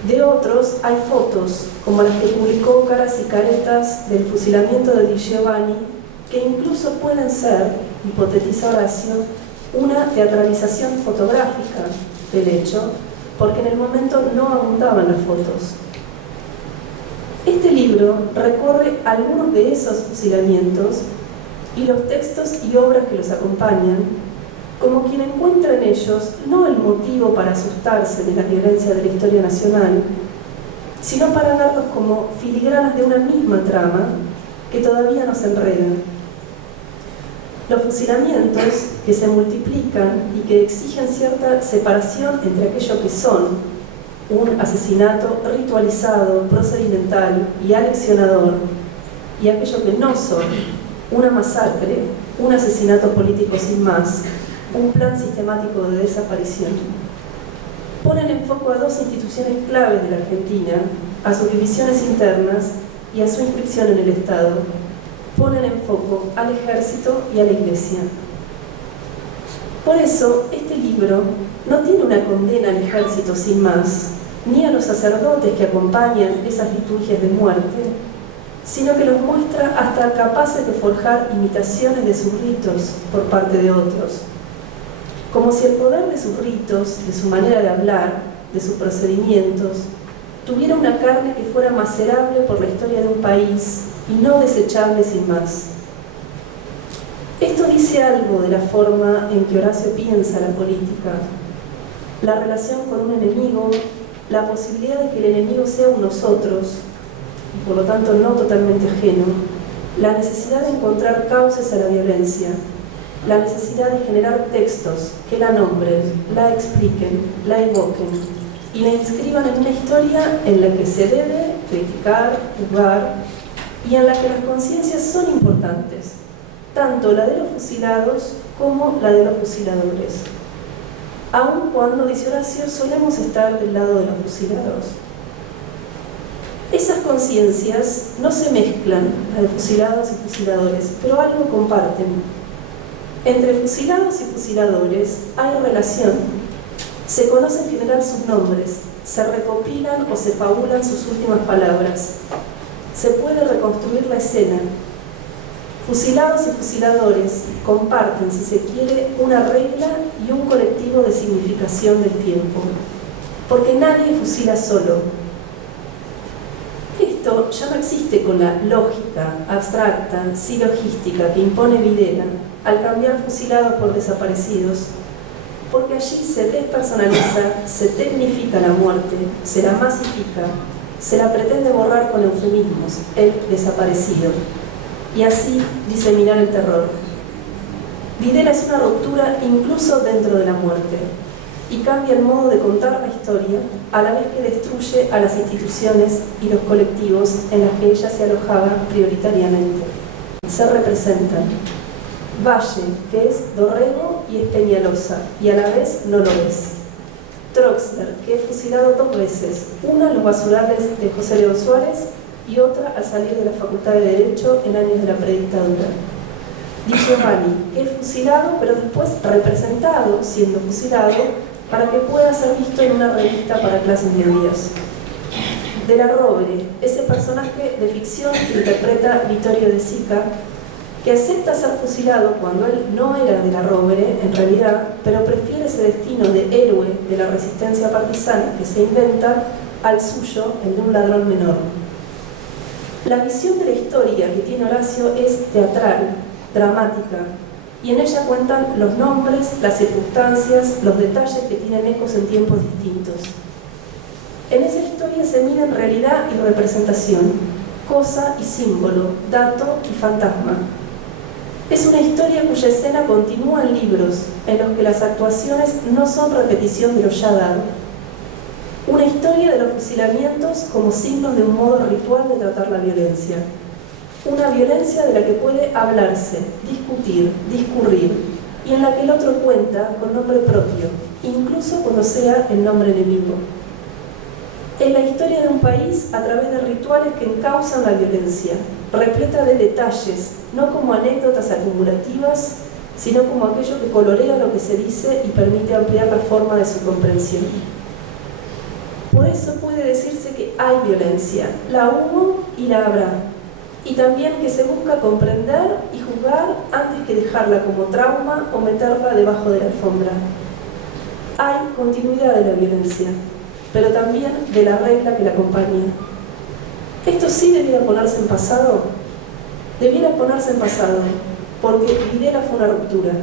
De otros hay fotos, como las que publicó Caras y Caretas del fusilamiento de Di Giovanni, que incluso pueden ser, hipotetiza Horacio, una teatralización fotográfica del hecho, porque en el momento no abundaban las fotos. Este libro recorre algunos de esos fusilamientos y los textos y obras que los acompañan, como quien encuentra en ellos no el motivo para asustarse de la violencia de la historia nacional, sino para verlos como filigranas de una misma trama que todavía nos enreda. Los fusilamientos que se multiplican y que exigen cierta separación entre aquello que son un asesinato ritualizado, procedimental y aleccionador, y aquello que no son una masacre, un asesinato político sin más, un plan sistemático de desaparición. Ponen en foco a dos instituciones claves de la Argentina, a sus divisiones internas y a su inscripción en el Estado. Ponen en foco al ejército y a la Iglesia. Por eso, este libro no tiene una condena al ejército sin más, ni a los sacerdotes que acompañan esas liturgias de muerte, sino que los muestra hasta capaces de forjar imitaciones de sus ritos por parte de otros. Como si el poder de sus ritos, de su manera de hablar, de sus procedimientos, tuviera una carne que fuera macerable por la historia de un país y no desechable sin más. Esto dice algo de la forma en que Horacio piensa la política, la relación con un enemigo, la posibilidad de que el enemigo sea un nosotros, y por lo tanto no totalmente ajeno, la necesidad de encontrar causas a la violencia, la necesidad de generar textos que la nombren, la expliquen, la evoquen y la inscriban en una historia en la que se debe criticar, juzgar y en la que las conciencias son importantes, tanto la de los fusilados como la de los fusiladores. Aun cuando, dice Horacio, solemos estar del lado de los fusilados. Esas conciencias no se mezclan, las de fusilados y fusiladores, pero algo comparten. Entre fusilados y fusiladores hay relación. Se conocen en general sus nombres, se recopilan o se fabulan sus últimas palabras. Se puede reconstruir la escena. Fusilados y fusiladores comparten, si se quiere, una regla y un colectivo de significación del tiempo. Porque nadie fusila solo. Esto ya no existe con la lógica abstracta, silogística que impone Videla al cambiar fusilados por desaparecidos, porque allí se despersonaliza, se tecnifica la muerte, se la masifica, se la pretende borrar con eufemismos, el desaparecido, y así diseminar el terror. Videla es una ruptura incluso dentro de la muerte, y cambia el modo de contar la historia a la vez que destruye a las instituciones y los colectivos en las que ella se alojaba prioritariamente. Se representan Valle, que es Dorrego y es Peñalosa, y a la vez no lo es. Troxler, que es fusilado 2 veces, una en los basurales de José León Suárez y otra al salir de la Facultad de Derecho en años de la predictadura. Di Giovanni, que es fusilado pero después representado siendo fusilado para que pueda ser visto en una revista para clases medias. De la Rovere, ese personaje de ficción que interpreta Vittorio De Sica, que acepta ser fusilado cuando él no era de la Rovere, en realidad, pero prefiere ese destino de héroe de la resistencia partisana que se inventa al suyo, el de un ladrón menor. La visión de la historia que tiene Horacio es teatral, dramática, y en ella cuentan los nombres, las circunstancias, los detalles que tienen ecos en tiempos distintos. En esa historia se miden realidad y representación, cosa y símbolo, dato y fantasma. Es una historia cuya escena continúa en libros, en los que las actuaciones no son repetición de lo ya dado. Una historia de los fusilamientos como signos de un modo ritual de tratar la violencia. Una violencia de la que puede hablarse, discutir, discurrir, y en la que el otro cuenta con nombre propio, incluso cuando sea el nombre enemigo. Es la historia de un país a través de rituales que encausan la violencia, repleta de detalles, no como anécdotas acumulativas, sino como aquello que colorea lo que se dice y permite ampliar la forma de su comprensión. Por eso puede decirse que hay violencia, la hubo y la habrá, y también que se busca comprender y juzgar antes que dejarla como trauma o meterla debajo de la alfombra. Hay continuidad de la violencia, pero también de la regla que la acompaña. Esto sí debiera ponerse en pasado. Debiera ponerse en pasado, porque Videla fue una ruptura.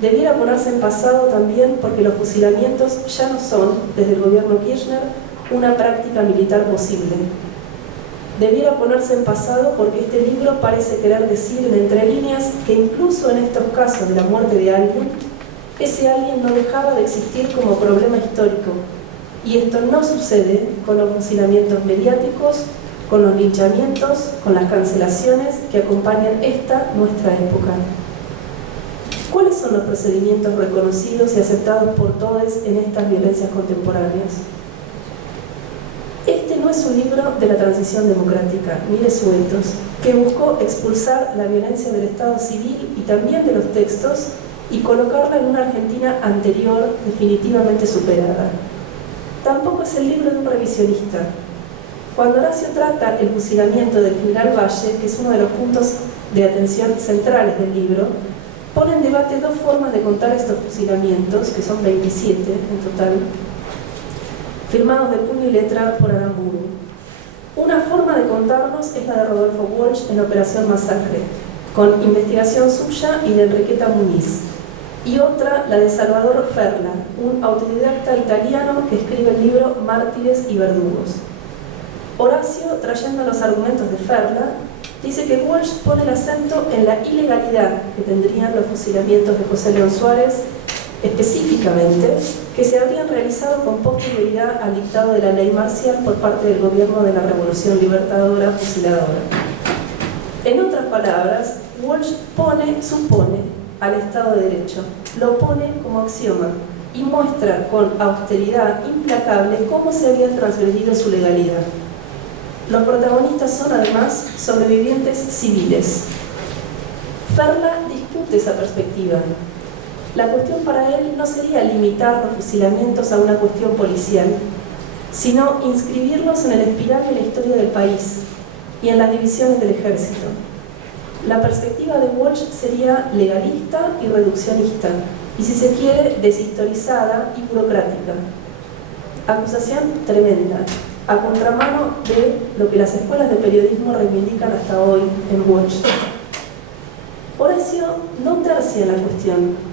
Debiera ponerse en pasado también porque los fusilamientos ya no son, desde el gobierno Kirchner, una práctica militar posible. Debiera ponerse en pasado porque este libro parece querer decir en entre líneas que incluso en estos casos de la muerte de alguien, ese alguien no dejaba de existir como problema histórico. Y esto no sucede con los fusilamientos mediáticos, con los linchamientos, con las cancelaciones que acompañan esta nuestra época. ¿Cuáles son los procedimientos reconocidos y aceptados por todos en estas violencias contemporáneas? Este no es un libro de la transición democrática, ni de sueltos, que buscó expulsar la violencia del Estado civil y también de los textos y colocarla en una Argentina anterior, definitivamente superada. Tampoco es el libro de un revisionista. Cuando Horacio trata el fusilamiento del general Valle, que es uno de los puntos de atención centrales del libro, pone en debate 2 formas de contar estos fusilamientos, que son 27 en total, firmados de puño y letra por Aramburu. Una forma de contarnos es la de Rodolfo Walsh en Operación Masacre, con investigación suya y de Enriqueta Muniz, y otra, la de Salvador Ferla, un autodidacta italiano que escribe el libro Mártires y Verdugos. Horacio, trayendo los argumentos de Ferla, dice que Walsh pone el acento en la ilegalidad que tendrían los fusilamientos de José León Suárez, específicamente, que se habrían realizado con posterioridad al dictado de la ley marcial por parte del gobierno de la Revolución Libertadora Fusiladora. En otras palabras, Walsh supone al Estado de Derecho, lo pone como axioma y muestra con austeridad implacable cómo se había transgredido su legalidad. Los protagonistas son además sobrevivientes civiles. Ferla discute esa perspectiva. La cuestión para él no sería limitar los fusilamientos a una cuestión policial, sino inscribirlos en el espiral de la historia del país y en las divisiones del ejército. La perspectiva de Walsh sería legalista y reduccionista, y si se quiere, deshistorizada y burocrática. Acusación tremenda, a contramano de lo que las escuelas de periodismo reivindican hasta hoy en Walsh. Horacio no tercia en la cuestión,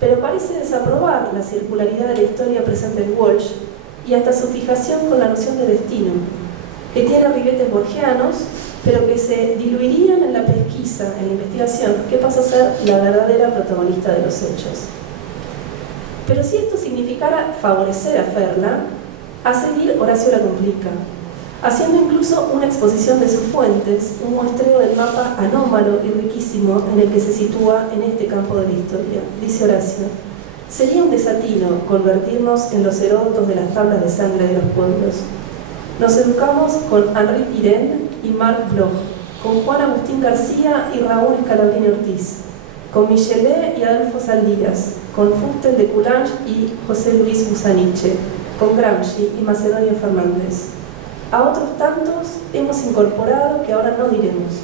pero parece desaprobar la circularidad de la historia presente en Walsh y hasta su fijación con la noción de destino, que tiene ribetes borgianos, pero que se diluirían en la pesquisa, en la investigación, que pasa a ser la verdadera protagonista de los hechos. Pero si esto significara favorecer a Ferla, a seguir Horacio la complica, haciendo incluso una exposición de sus fuentes, un muestreo del mapa anómalo y riquísimo en el que se sitúa en este campo de la historia. Dice Horacio: sería un desatino convertirnos en los Heródotos de las tablas de sangre de los pueblos. Nos educamos con Henri Pirenne y Marc Bloch, con Juan Agustín García y Raúl Scalabrini Ortiz, con Michelet y Adolfo Saldías, con Fustel de Coulanges y José Luis Busaniche, con Gramsci y Macedonio Fernández. A otros tantos hemos incorporado que ahora no diremos,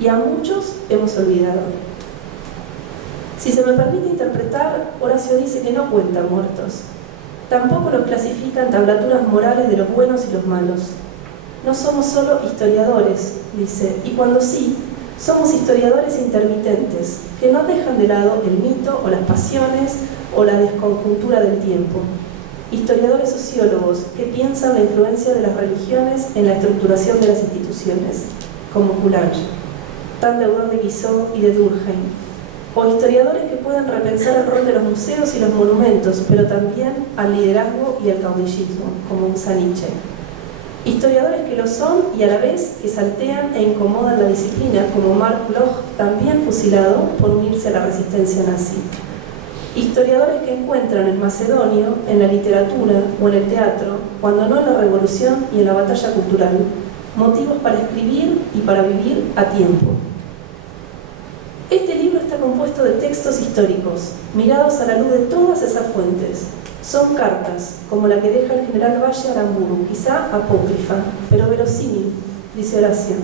y a muchos hemos olvidado. Si se me permite interpretar, Horacio dice que no cuenta muertos. Tampoco los clasifica en tablaturas morales de los buenos y los malos. No somos solo historiadores, dice, y cuando sí, somos historiadores intermitentes, que no dejan de lado el mito o las pasiones o la desconjuntura del tiempo. Historiadores sociólogos que piensan la influencia de las religiones en la estructuración de las instituciones, como Coulanges, tan deudor de Guizot y de Durkheim. O historiadores que puedan repensar el rol de los museos y los monumentos, pero también al liderazgo y al caudillismo, como Busaniche. Historiadores que lo son y a la vez que saltean e incomodan la disciplina, como Marc Bloch, también fusilado por unirse a la resistencia nazi. Historiadores que encuentran en Macedonio, en la literatura o en el teatro, cuando no en la revolución y en la batalla cultural, motivos para escribir y para vivir a tiempo. Este libro está compuesto de textos históricos, mirados a la luz de todas esas fuentes. Son cartas, como la que deja el general Valle a Aramburu, quizá apócrifa, pero verosímil, dice Horacio,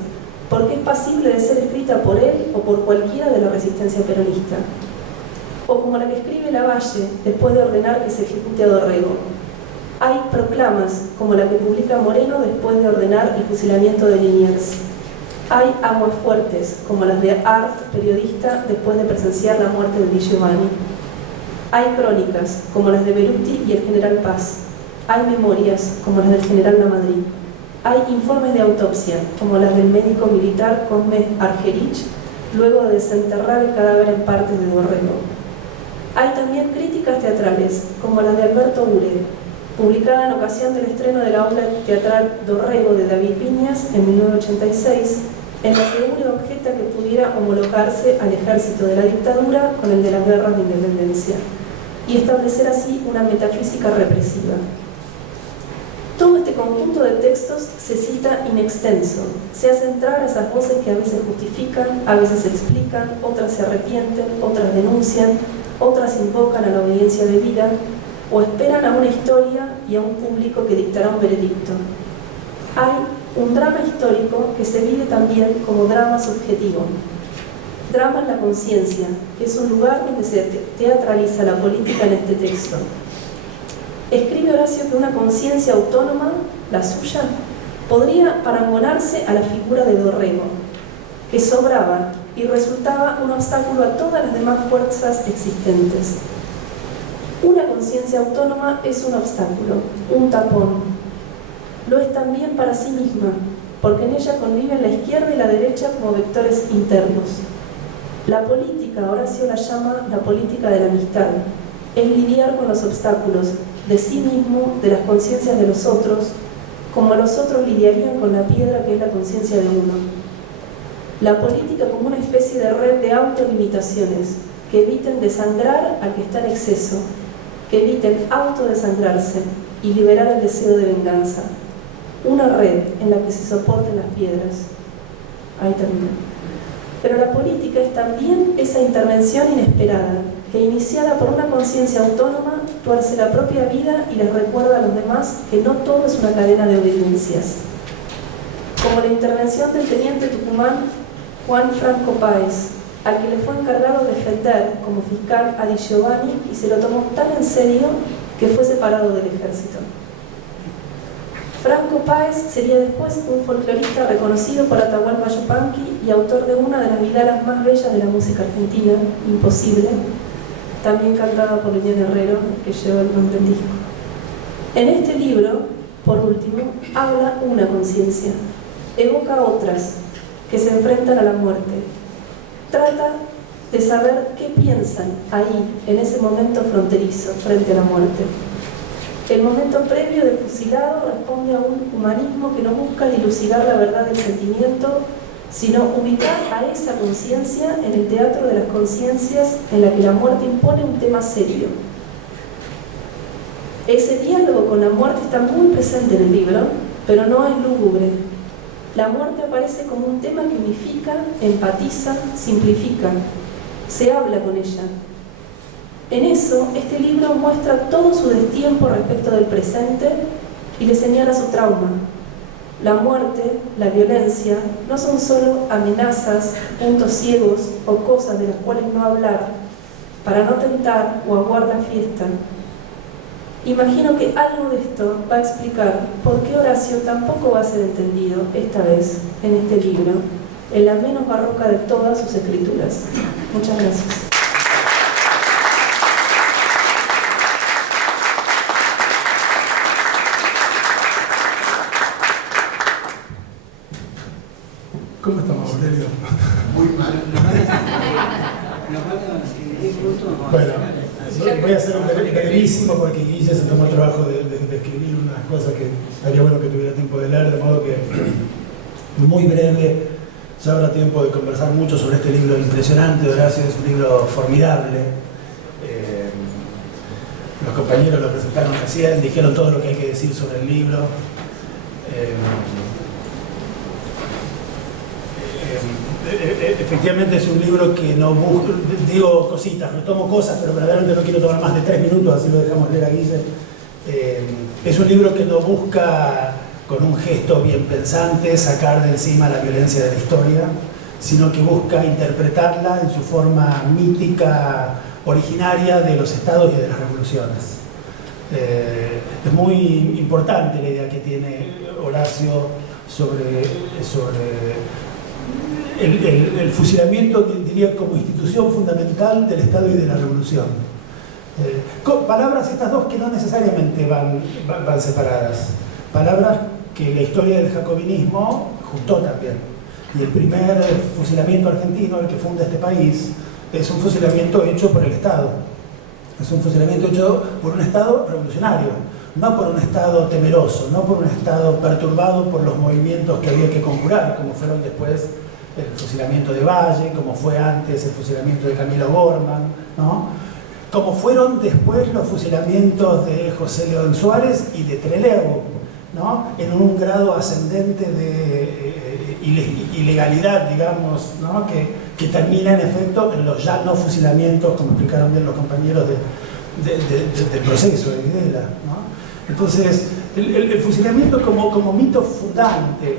porque es pasible de ser escrita por él o por cualquiera de la resistencia peronista. O como la que escribe Lavalle después de ordenar que se ejecute a Dorrego. Hay proclamas, como la que publica Moreno después de ordenar el fusilamiento de Liniers. Hay aguas fuertes, como las de Art, periodista, después de presenciar la muerte de Di Giovanni. Hay crónicas, como las de Beruti y el general Paz. Hay memorias, como las del general Lamadrid. Hay informes de autopsia, como las del médico militar Cosme Argerich, luego de desenterrar el cadáver en partes de Dorrego. Hay también críticas teatrales, como las de Alberto Ure, publicada en ocasión del estreno de la obra teatral Dorrego de David Viñas en 1986, en la que Ure objeta que pudiera homologarse al ejército de la dictadura con el de las guerras de independencia, y establecer así una metafísica represiva. Todo este conjunto de textos se cita in extenso, se hace entrar a esas voces que a veces justifican, a veces explican, otras se arrepienten, otras denuncian, otras invocan a la obediencia debida o esperan a una historia y a un público que dictará un veredicto. Hay un drama histórico que se vive también como drama subjetivo. Drama en la conciencia, que es un lugar donde se teatraliza la política en este texto. Escribe Horacio que una conciencia autónoma, la suya, podría parangonarse a la figura de Dorrego, que sobraba y resultaba un obstáculo a todas las demás fuerzas existentes. Una conciencia autónoma es un obstáculo, un tapón. Lo es también para sí misma, porque en ella conviven la izquierda y la derecha como vectores internos. La política, Horacio la llama la política de la amistad, es lidiar con los obstáculos de sí mismo, de las conciencias de los otros, como los otros lidiarían con la piedra que es la conciencia de uno. La política como una especie de red de autolimitaciones que eviten desangrar al que está en exceso, que eviten autodesangrarse y liberar el deseo de venganza. Una red en la que se soporten las piedras. Ahí termina. Pero la política es también esa intervención inesperada, que iniciada por una conciencia autónoma, tuerce la propia vida y les recuerda a los demás que no todo es una cadena de obediencias. Como la intervención del teniente tucumán Juan Franco Páez, al que le fue encargado defender como fiscal a Di Giovanni y se lo tomó tan en serio que fue separado del ejército. Franco Páez sería después un folclorista reconocido por Atahualpa Yupanqui y autor de una de las vidalas más bellas de la música argentina, Imposible, también cantada por Liliana Herrero, que lleva el nombre del disco. En este libro, por último, habla una conciencia, evoca otras que se enfrentan a la muerte. Trata de saber qué piensan ahí, en ese momento fronterizo, frente a la muerte. El momento previo del fusilado responde a un humanismo que no busca dilucidar la verdad del sentimiento, sino ubicar a esa conciencia en el teatro de las conciencias en la que la muerte impone un tema serio. Ese diálogo con la muerte está muy presente en el libro, pero no es lúgubre. La muerte aparece como un tema que unifica, empatiza, simplifica. Se habla con ella. En eso, este libro muestra todo su destiempo respecto del presente y le señala su trauma. La muerte, la violencia, no son solo amenazas, puntos ciegos o cosas de las cuales no hablar para no tentar o aguar la fiesta. Imagino que algo de esto va a explicar por qué Horacio tampoco va a ser entendido, esta vez, en este libro, en la menos barroca de todas sus escrituras. Muchas gracias. ¿Cómo estamos, Aurelio? Muy mal. Bueno, voy a hacer un brevísimo porque Guille se tomó el trabajo de escribir unas cosas que estaría bueno que tuviera tiempo de leer, de modo que muy breve, ya habrá tiempo de conversar mucho sobre este libro impresionante de Horacio. Es un libro formidable. Los compañeros lo presentaron recién, dijeron todo lo que hay que decir sobre el libro. Efectivamente es un libro que no busca, digo cositas, retomo cosas, pero verdaderamente no quiero tomar más de 3 minutos, así lo dejamos leer a Guille. Es un libro que no busca, con un gesto bien pensante, sacar de encima la violencia de la historia, sino que busca interpretarla en su forma mítica, originaria de los estados y de las revoluciones. Es muy importante la idea que tiene Horacio sobre el fusilamiento, diría, como institución fundamental del Estado y de la Revolución. Palabras estas dos que no necesariamente van separadas. Palabras que la historia del jacobinismo juntó también. Y el primer fusilamiento argentino, el que funda este país, es un fusilamiento hecho por el Estado. Es un fusilamiento hecho por un Estado revolucionario, no por un Estado temeroso, no por un Estado perturbado por los movimientos que había que conjurar, como fueron después el fusilamiento de Valle, como fue antes el fusilamiento de Camilo Borman, ¿no? Como fueron después los fusilamientos de José León Suárez y de Trelew, ¿no? En un grado ascendente de ilegalidad, digamos, ¿no? que termina en efecto en los ya no fusilamientos, como explicaron bien los compañeros del proceso de Videla, ¿no? Entonces, el fusilamiento como mito fundante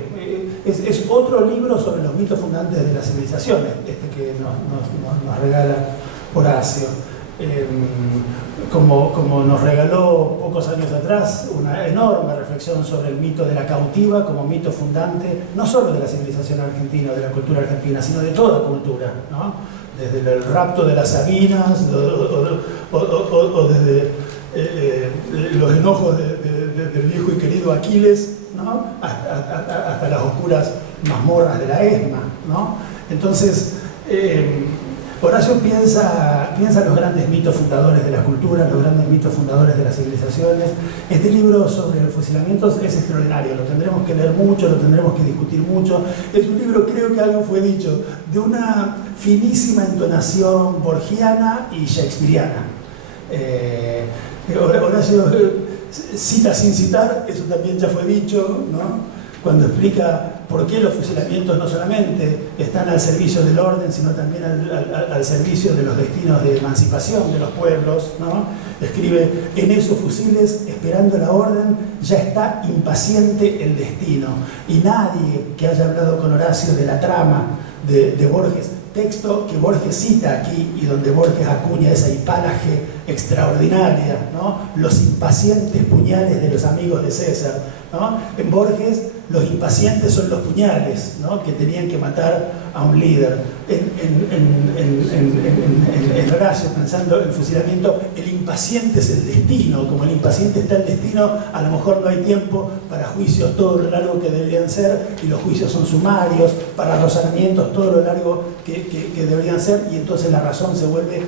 es otro libro sobre los mitos fundantes de las civilizaciones, este que nos regala Horacio. como nos regaló pocos años atrás una enorme reflexión sobre el mito de la cautiva como mito fundante, no solo de la civilización argentina, de la cultura argentina, sino de toda cultura, ¿no? Desde el rapto de las Sabinas o desde los enojos del viejo y querido Aquiles, ¿no? hasta las oscuras mazmorras de la ESMA, ¿no? Entonces, Horacio piensa los grandes mitos fundadores de las culturas, los grandes mitos fundadores de las civilizaciones. Este libro sobre el fusilamiento es extraordinario, lo tendremos que leer mucho, lo tendremos que discutir mucho. Es un libro, creo que algo fue dicho, de una finísima entonación borgiana y shakespeariana. Horacio cita sin citar, eso también ya fue dicho, ¿no? Cuando explica por qué los fusilamientos no solamente están al servicio del orden, sino también al servicio de los destinos de emancipación de los pueblos, ¿no? Escribe: en esos fusiles, esperando la orden, ya está impaciente el destino. Y nadie que haya hablado con Horacio de la trama de Borges, texto que Borges cita aquí y donde Borges acuña esa hipálaje extraordinaria, ¿no? Los impacientes puñales de los amigos de César, ¿no? En Borges los impacientes son los puñales, ¿no? Que tenían que matar a un líder. En Horacio, pensando en fusilamiento, el impaciente es el destino. Como el impaciente está el destino, a lo mejor no hay tiempo para juicios todo lo largo que deberían ser, y los juicios son sumarios, para razonamientos todo lo largo que deberían ser, y entonces la razón se vuelve,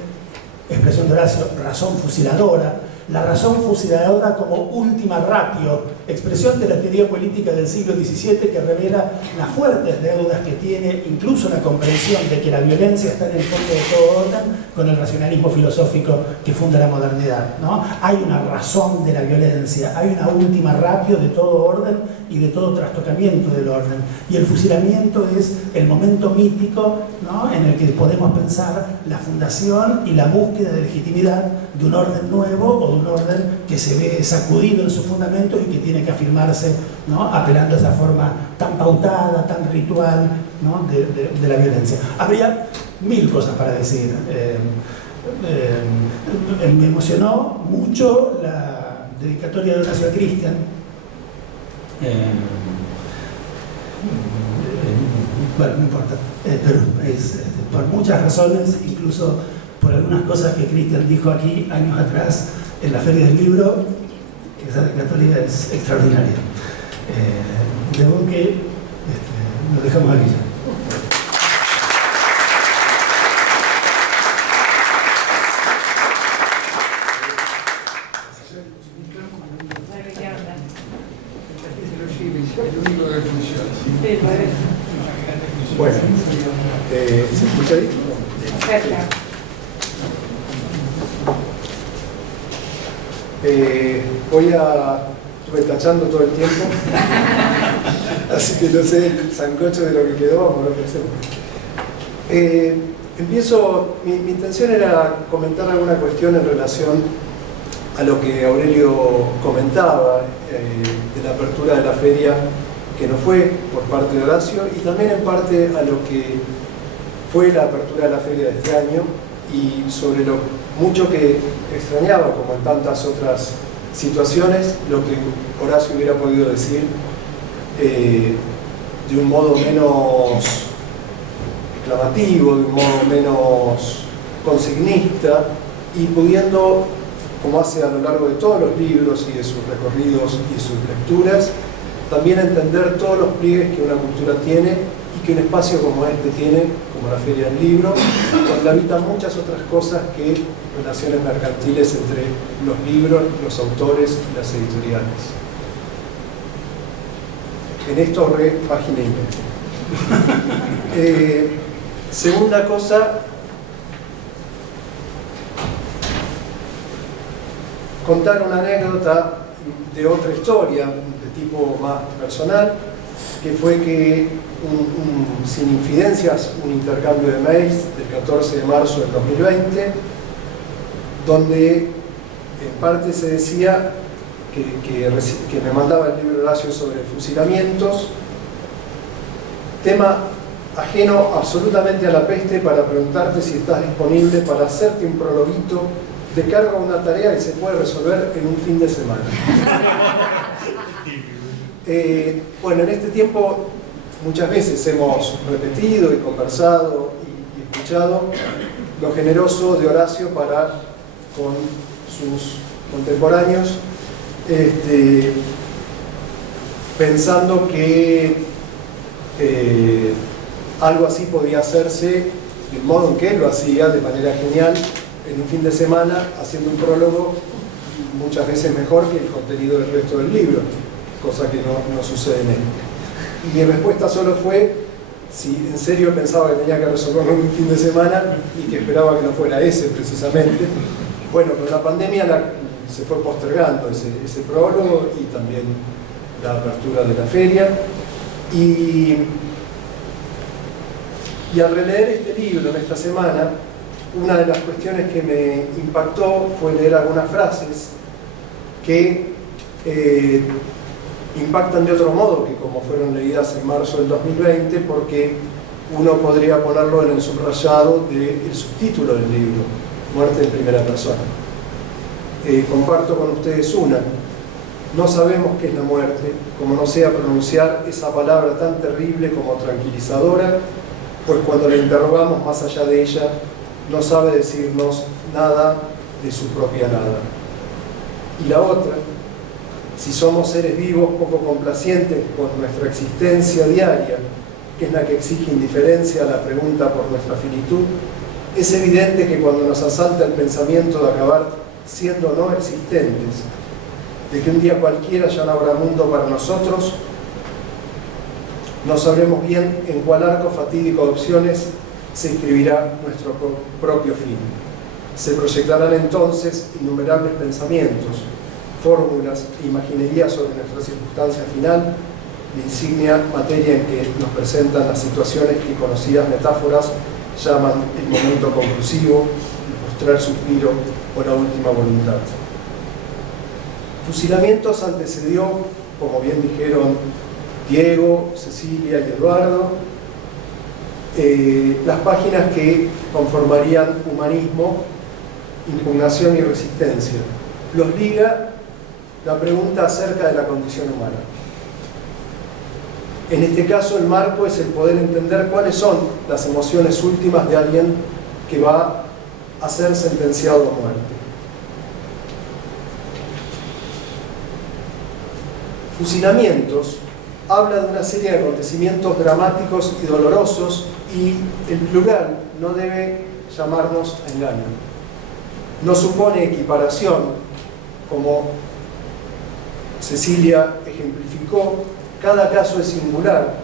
expresión de Horacio, razón fusiladora. La razón fusiladora como última ratio, expresión de la teoría política del siglo XVII, que revela las fuertes deudas que tiene incluso la comprensión de que la violencia está en el fondo de todo orden con el racionalismo filosófico que funda la modernidad, ¿no? Hay una razón de la violencia, hay una última ratio de todo orden y de todo trastocamiento del orden. Y el fusilamiento es el momento mítico, ¿no? En el que podemos pensar la fundación y la búsqueda de legitimidad de un orden nuevo o de un orden que se ve sacudido en sus fundamentos y que tiene que afirmarse, ¿no? Apelando a esa forma tan pautada, tan ritual, ¿no? de la violencia. Habría mil cosas para decir. Me emocionó mucho la dedicatoria de Horacio a Cristian. Bueno, no importa, pero es por muchas razones, incluso por algunas cosas que Cristian dijo aquí años atrás en la Feria del Libro. Esa dedicatoria es extraordinaria. De modo que nos dejamos aquí ya. Bueno, ¿se escucha ahí? Voy a... Estuve tachando todo el tiempo, así que no sé el sancocho de lo que quedó, vamos a ver. Empiezo, mi intención era comentar alguna cuestión en relación a lo que Aurelio comentaba, de la apertura de la feria, que no fue por parte de Horacio, y también en parte a lo que fue la apertura de la feria de este año, y sobre lo mucho que extrañaba, como en tantas otras situaciones, lo que Horacio hubiera podido decir de un modo menos exclamativo, de un modo menos consignista, y pudiendo, como hace a lo largo de todos los libros y de sus recorridos y sus lecturas, también entender todos los pliegues que una cultura tiene y que un espacio como este tiene, como la Feria del Libro, donde habitan muchas otras cosas que relaciones mercantiles entre los libros, los autores y las editoriales. En esto página y media. Segunda cosa, contar una anécdota de otra historia, de tipo más personal, que fue que, sin infidencias, un intercambio de mails del 14 de marzo del 2020, donde en parte se decía que me mandaba el libro Horacio sobre fusilamientos, tema ajeno absolutamente a la peste, para preguntarte si estás disponible para hacerte un prologuito de cargo a una tarea que se puede resolver en un fin de semana. Bueno, en este tiempo muchas veces hemos repetido y conversado y escuchado lo generoso de Horacio para con sus contemporáneos, pensando que algo así podía hacerse del modo en que él lo hacía, de manera genial, en un fin de semana, haciendo un prólogo muchas veces mejor que el contenido del resto del libro, cosa que no sucede en él. Y mi respuesta solo fue si en serio pensaba que tenía que resolverlo en un fin de semana y que esperaba que no fuera ese precisamente. Bueno, con la pandemia se fue postergando ese prólogo y también la apertura de la feria. Y al releer este libro en esta semana, una de las cuestiones que me impactó fue leer algunas frases que impactan de otro modo que como fueron leídas en marzo del 2020, porque uno podría ponerlo en el subrayado del subtítulo del libro, Muerte en primera persona. Comparto con ustedes una. No sabemos qué es la muerte, como no sea pronunciar esa palabra tan terrible como tranquilizadora, pues cuando la interrogamos más allá de ella, no sabe decirnos nada de su propia nada. Y la otra, si somos seres vivos poco complacientes con nuestra existencia diaria, que es la que exige indiferencia a la pregunta por nuestra finitud, es evidente que cuando nos asalta el pensamiento de acabar siendo no existentes, de que un día cualquiera ya no habrá mundo para nosotros, no sabremos bien en cuál arco fatídico de opciones se inscribirá nuestro propio fin. Se proyectarán entonces innumerables pensamientos, fórmulas e imaginería sobre nuestra circunstancia final, la insignia materia en que nos presentan las situaciones que conocidas metáforas llaman el momento conclusivo, el postrer suspiro o la última voluntad. Fusilamientos antecedió, como bien dijeron Diego, Cecilia y Eduardo, las páginas que conformarían humanismo, impugnación y resistencia. Los liga la pregunta acerca de la condición humana. En este caso, el marco es el poder entender cuáles son las emociones últimas de alguien que va a ser sentenciado a muerte. Fusilamientos habla de una serie de acontecimientos dramáticos y dolorosos, y el plural no debe llamarnos a engaño. No supone equiparación, como Cecilia ejemplificó. Cada caso es singular,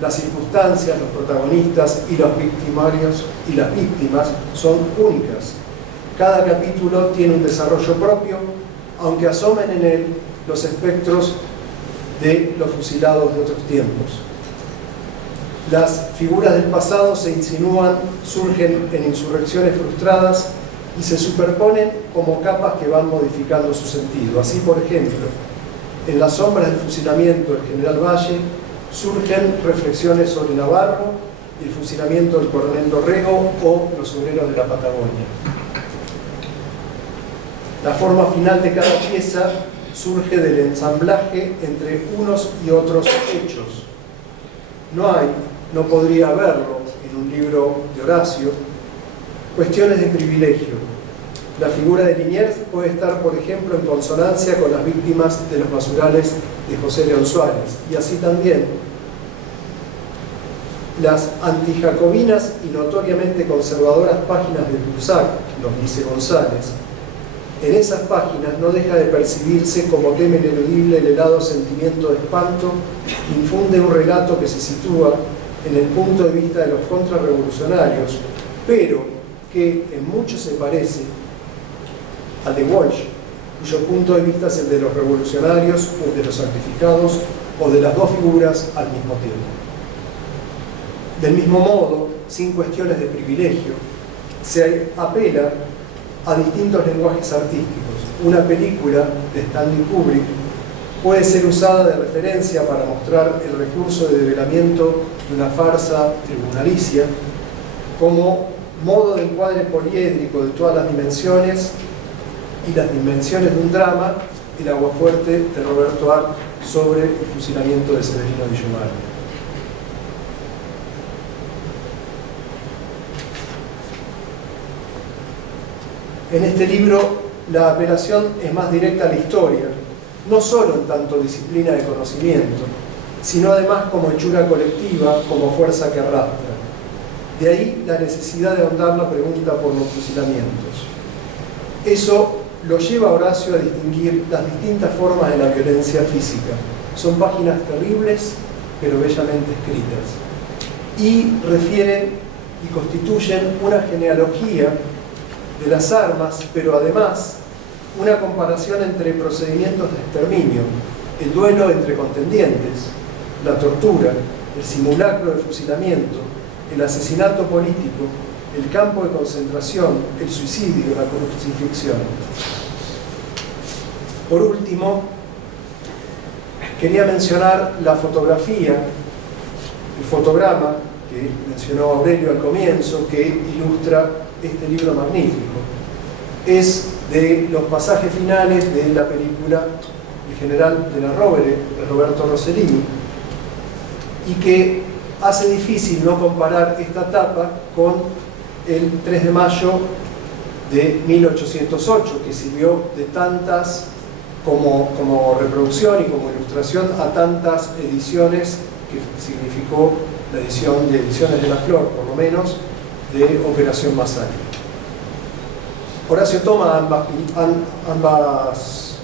las circunstancias, los protagonistas y los victimarios y las víctimas son únicas. Cada capítulo tiene un desarrollo propio, aunque asomen en él los espectros de los fusilados de otros tiempos. Las figuras del pasado se insinúan, surgen en insurrecciones frustradas y se superponen como capas que van modificando su sentido. Así, por ejemplo, en las sombras del fusilamiento del general Valle surgen reflexiones sobre Navarro y el fusilamiento del coronel Dorrego o los obreros de la Patagonia. La forma final de cada pieza surge del ensamblaje entre unos y otros hechos. No podría haberlo en un libro de Horacio, cuestiones de privilegio. La figura de Liniers puede estar, por ejemplo, en consonancia con las víctimas de los basurales de José León Suárez, y así también las antijacobinas y notoriamente conservadoras páginas de Bursac, nos dice González. En esas páginas no deja de percibirse como teme el ineludible el helado sentimiento de espanto que infunde un relato que se sitúa en el punto de vista de los contrarrevolucionarios, pero que en mucho se parece al de Walsh, cuyo punto de vista es el de los revolucionarios o de los sacrificados o de las dos figuras al mismo tiempo. Del mismo modo, sin cuestiones de privilegio, se apela a distintos lenguajes artísticos. Una película de Stanley Kubrick puede ser usada de referencia para mostrar el recurso de develamiento de una farsa tribunalicia, como modo de encuadre poliédrico de todas las dimensiones y las dimensiones de un drama, El aguafuerte de Roberto Arlt sobre el fusilamiento de Severino Villomar. En este libro la apelación es más directa a la historia, no solo en tanto disciplina de conocimiento, sino además como hechura colectiva, como fuerza que arrastra. De ahí la necesidad de ahondar la pregunta por los fusilamientos. Eso lo lleva a Horacio a distinguir las distintas formas de la violencia física. Son páginas terribles, pero bellamente escritas. Y refieren y constituyen una genealogía de las armas, pero además una comparación entre procedimientos de exterminio, el duelo entre contendientes, la tortura, el simulacro de fusilamiento, el asesinato político, el campo de concentración, el suicidio, la crucifixión. Por último, quería mencionar la fotografía, el fotograma que mencionó Aurelio al comienzo, que ilustra este libro magnífico. Es de los pasajes finales de la película El general de la Rovere, de Roberto Rossellini, y que hace difícil no comparar esta etapa con el 3 de mayo de 1808, que sirvió de tantas, como reproducción y como ilustración a tantas ediciones que significó la edición de Ediciones de la Flor, por lo menos, de Operación Masacre. Horacio toma ambas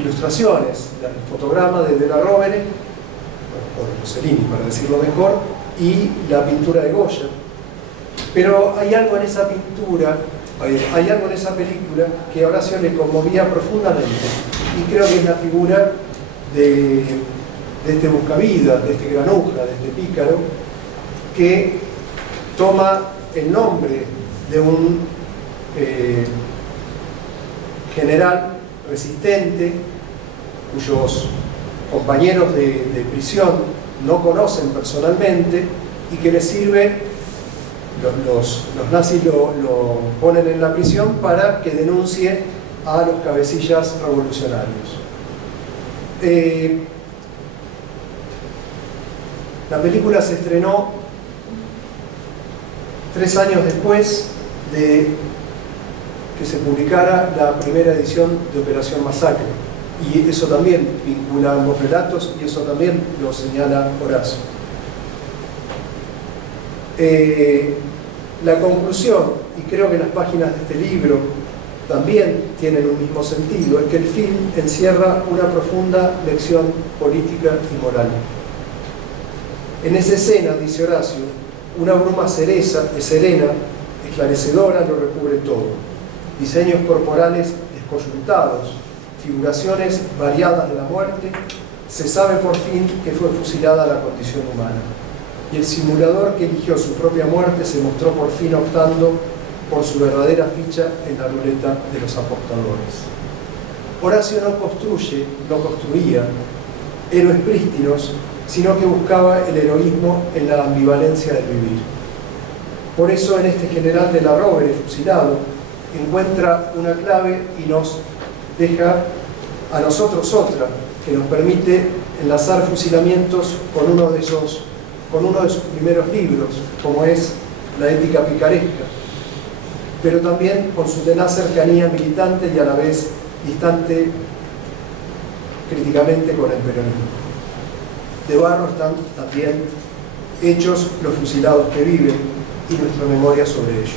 ilustraciones, el fotograma de la Rovere, o de Rossellini, para decirlo mejor, y la pintura de Goya. Pero hay algo en esa pintura, hay algo en esa película que a Horacio le conmovía profundamente, y creo que es la figura de este buscavidas, de este granuja, de este pícaro, que toma el nombre de un general resistente, cuyos compañeros de prisión no conocen personalmente y que les sirve, los nazis lo ponen en la prisión para que denuncie a los cabecillas revolucionarios. La película se estrenó 3 años después de que se publicara la primera edición de Operación Masacre, y eso también vincula ambos relatos y eso también lo señala Horacio. La conclusión, y creo que las páginas de este libro también tienen un mismo sentido, es que el film encierra una profunda lección política y moral. En esa escena, dice Horacio, una bruma serena, esclarecedora, lo recubre todo. Diseños corporales descoyuntados, figuraciones variadas de la muerte, se sabe por fin que fue fusilada la condición humana. Y el simulador que eligió su propia muerte se mostró por fin optando por su verdadera ficha en la ruleta de los apostadores. Horacio no construía héroes prístinos, sino que buscaba el heroísmo en la ambivalencia del vivir. Por eso en este general de la Rovere fusilado encuentra una clave y nos deja a nosotros otra, que nos permite enlazar fusilamientos con uno de sus primeros libros, como es La ética picaresca, pero también con su tenaz cercanía militante y a la vez distante críticamente con el peronismo. De barro están también hechos los fusilados que viven y nuestra memoria sobre ellos.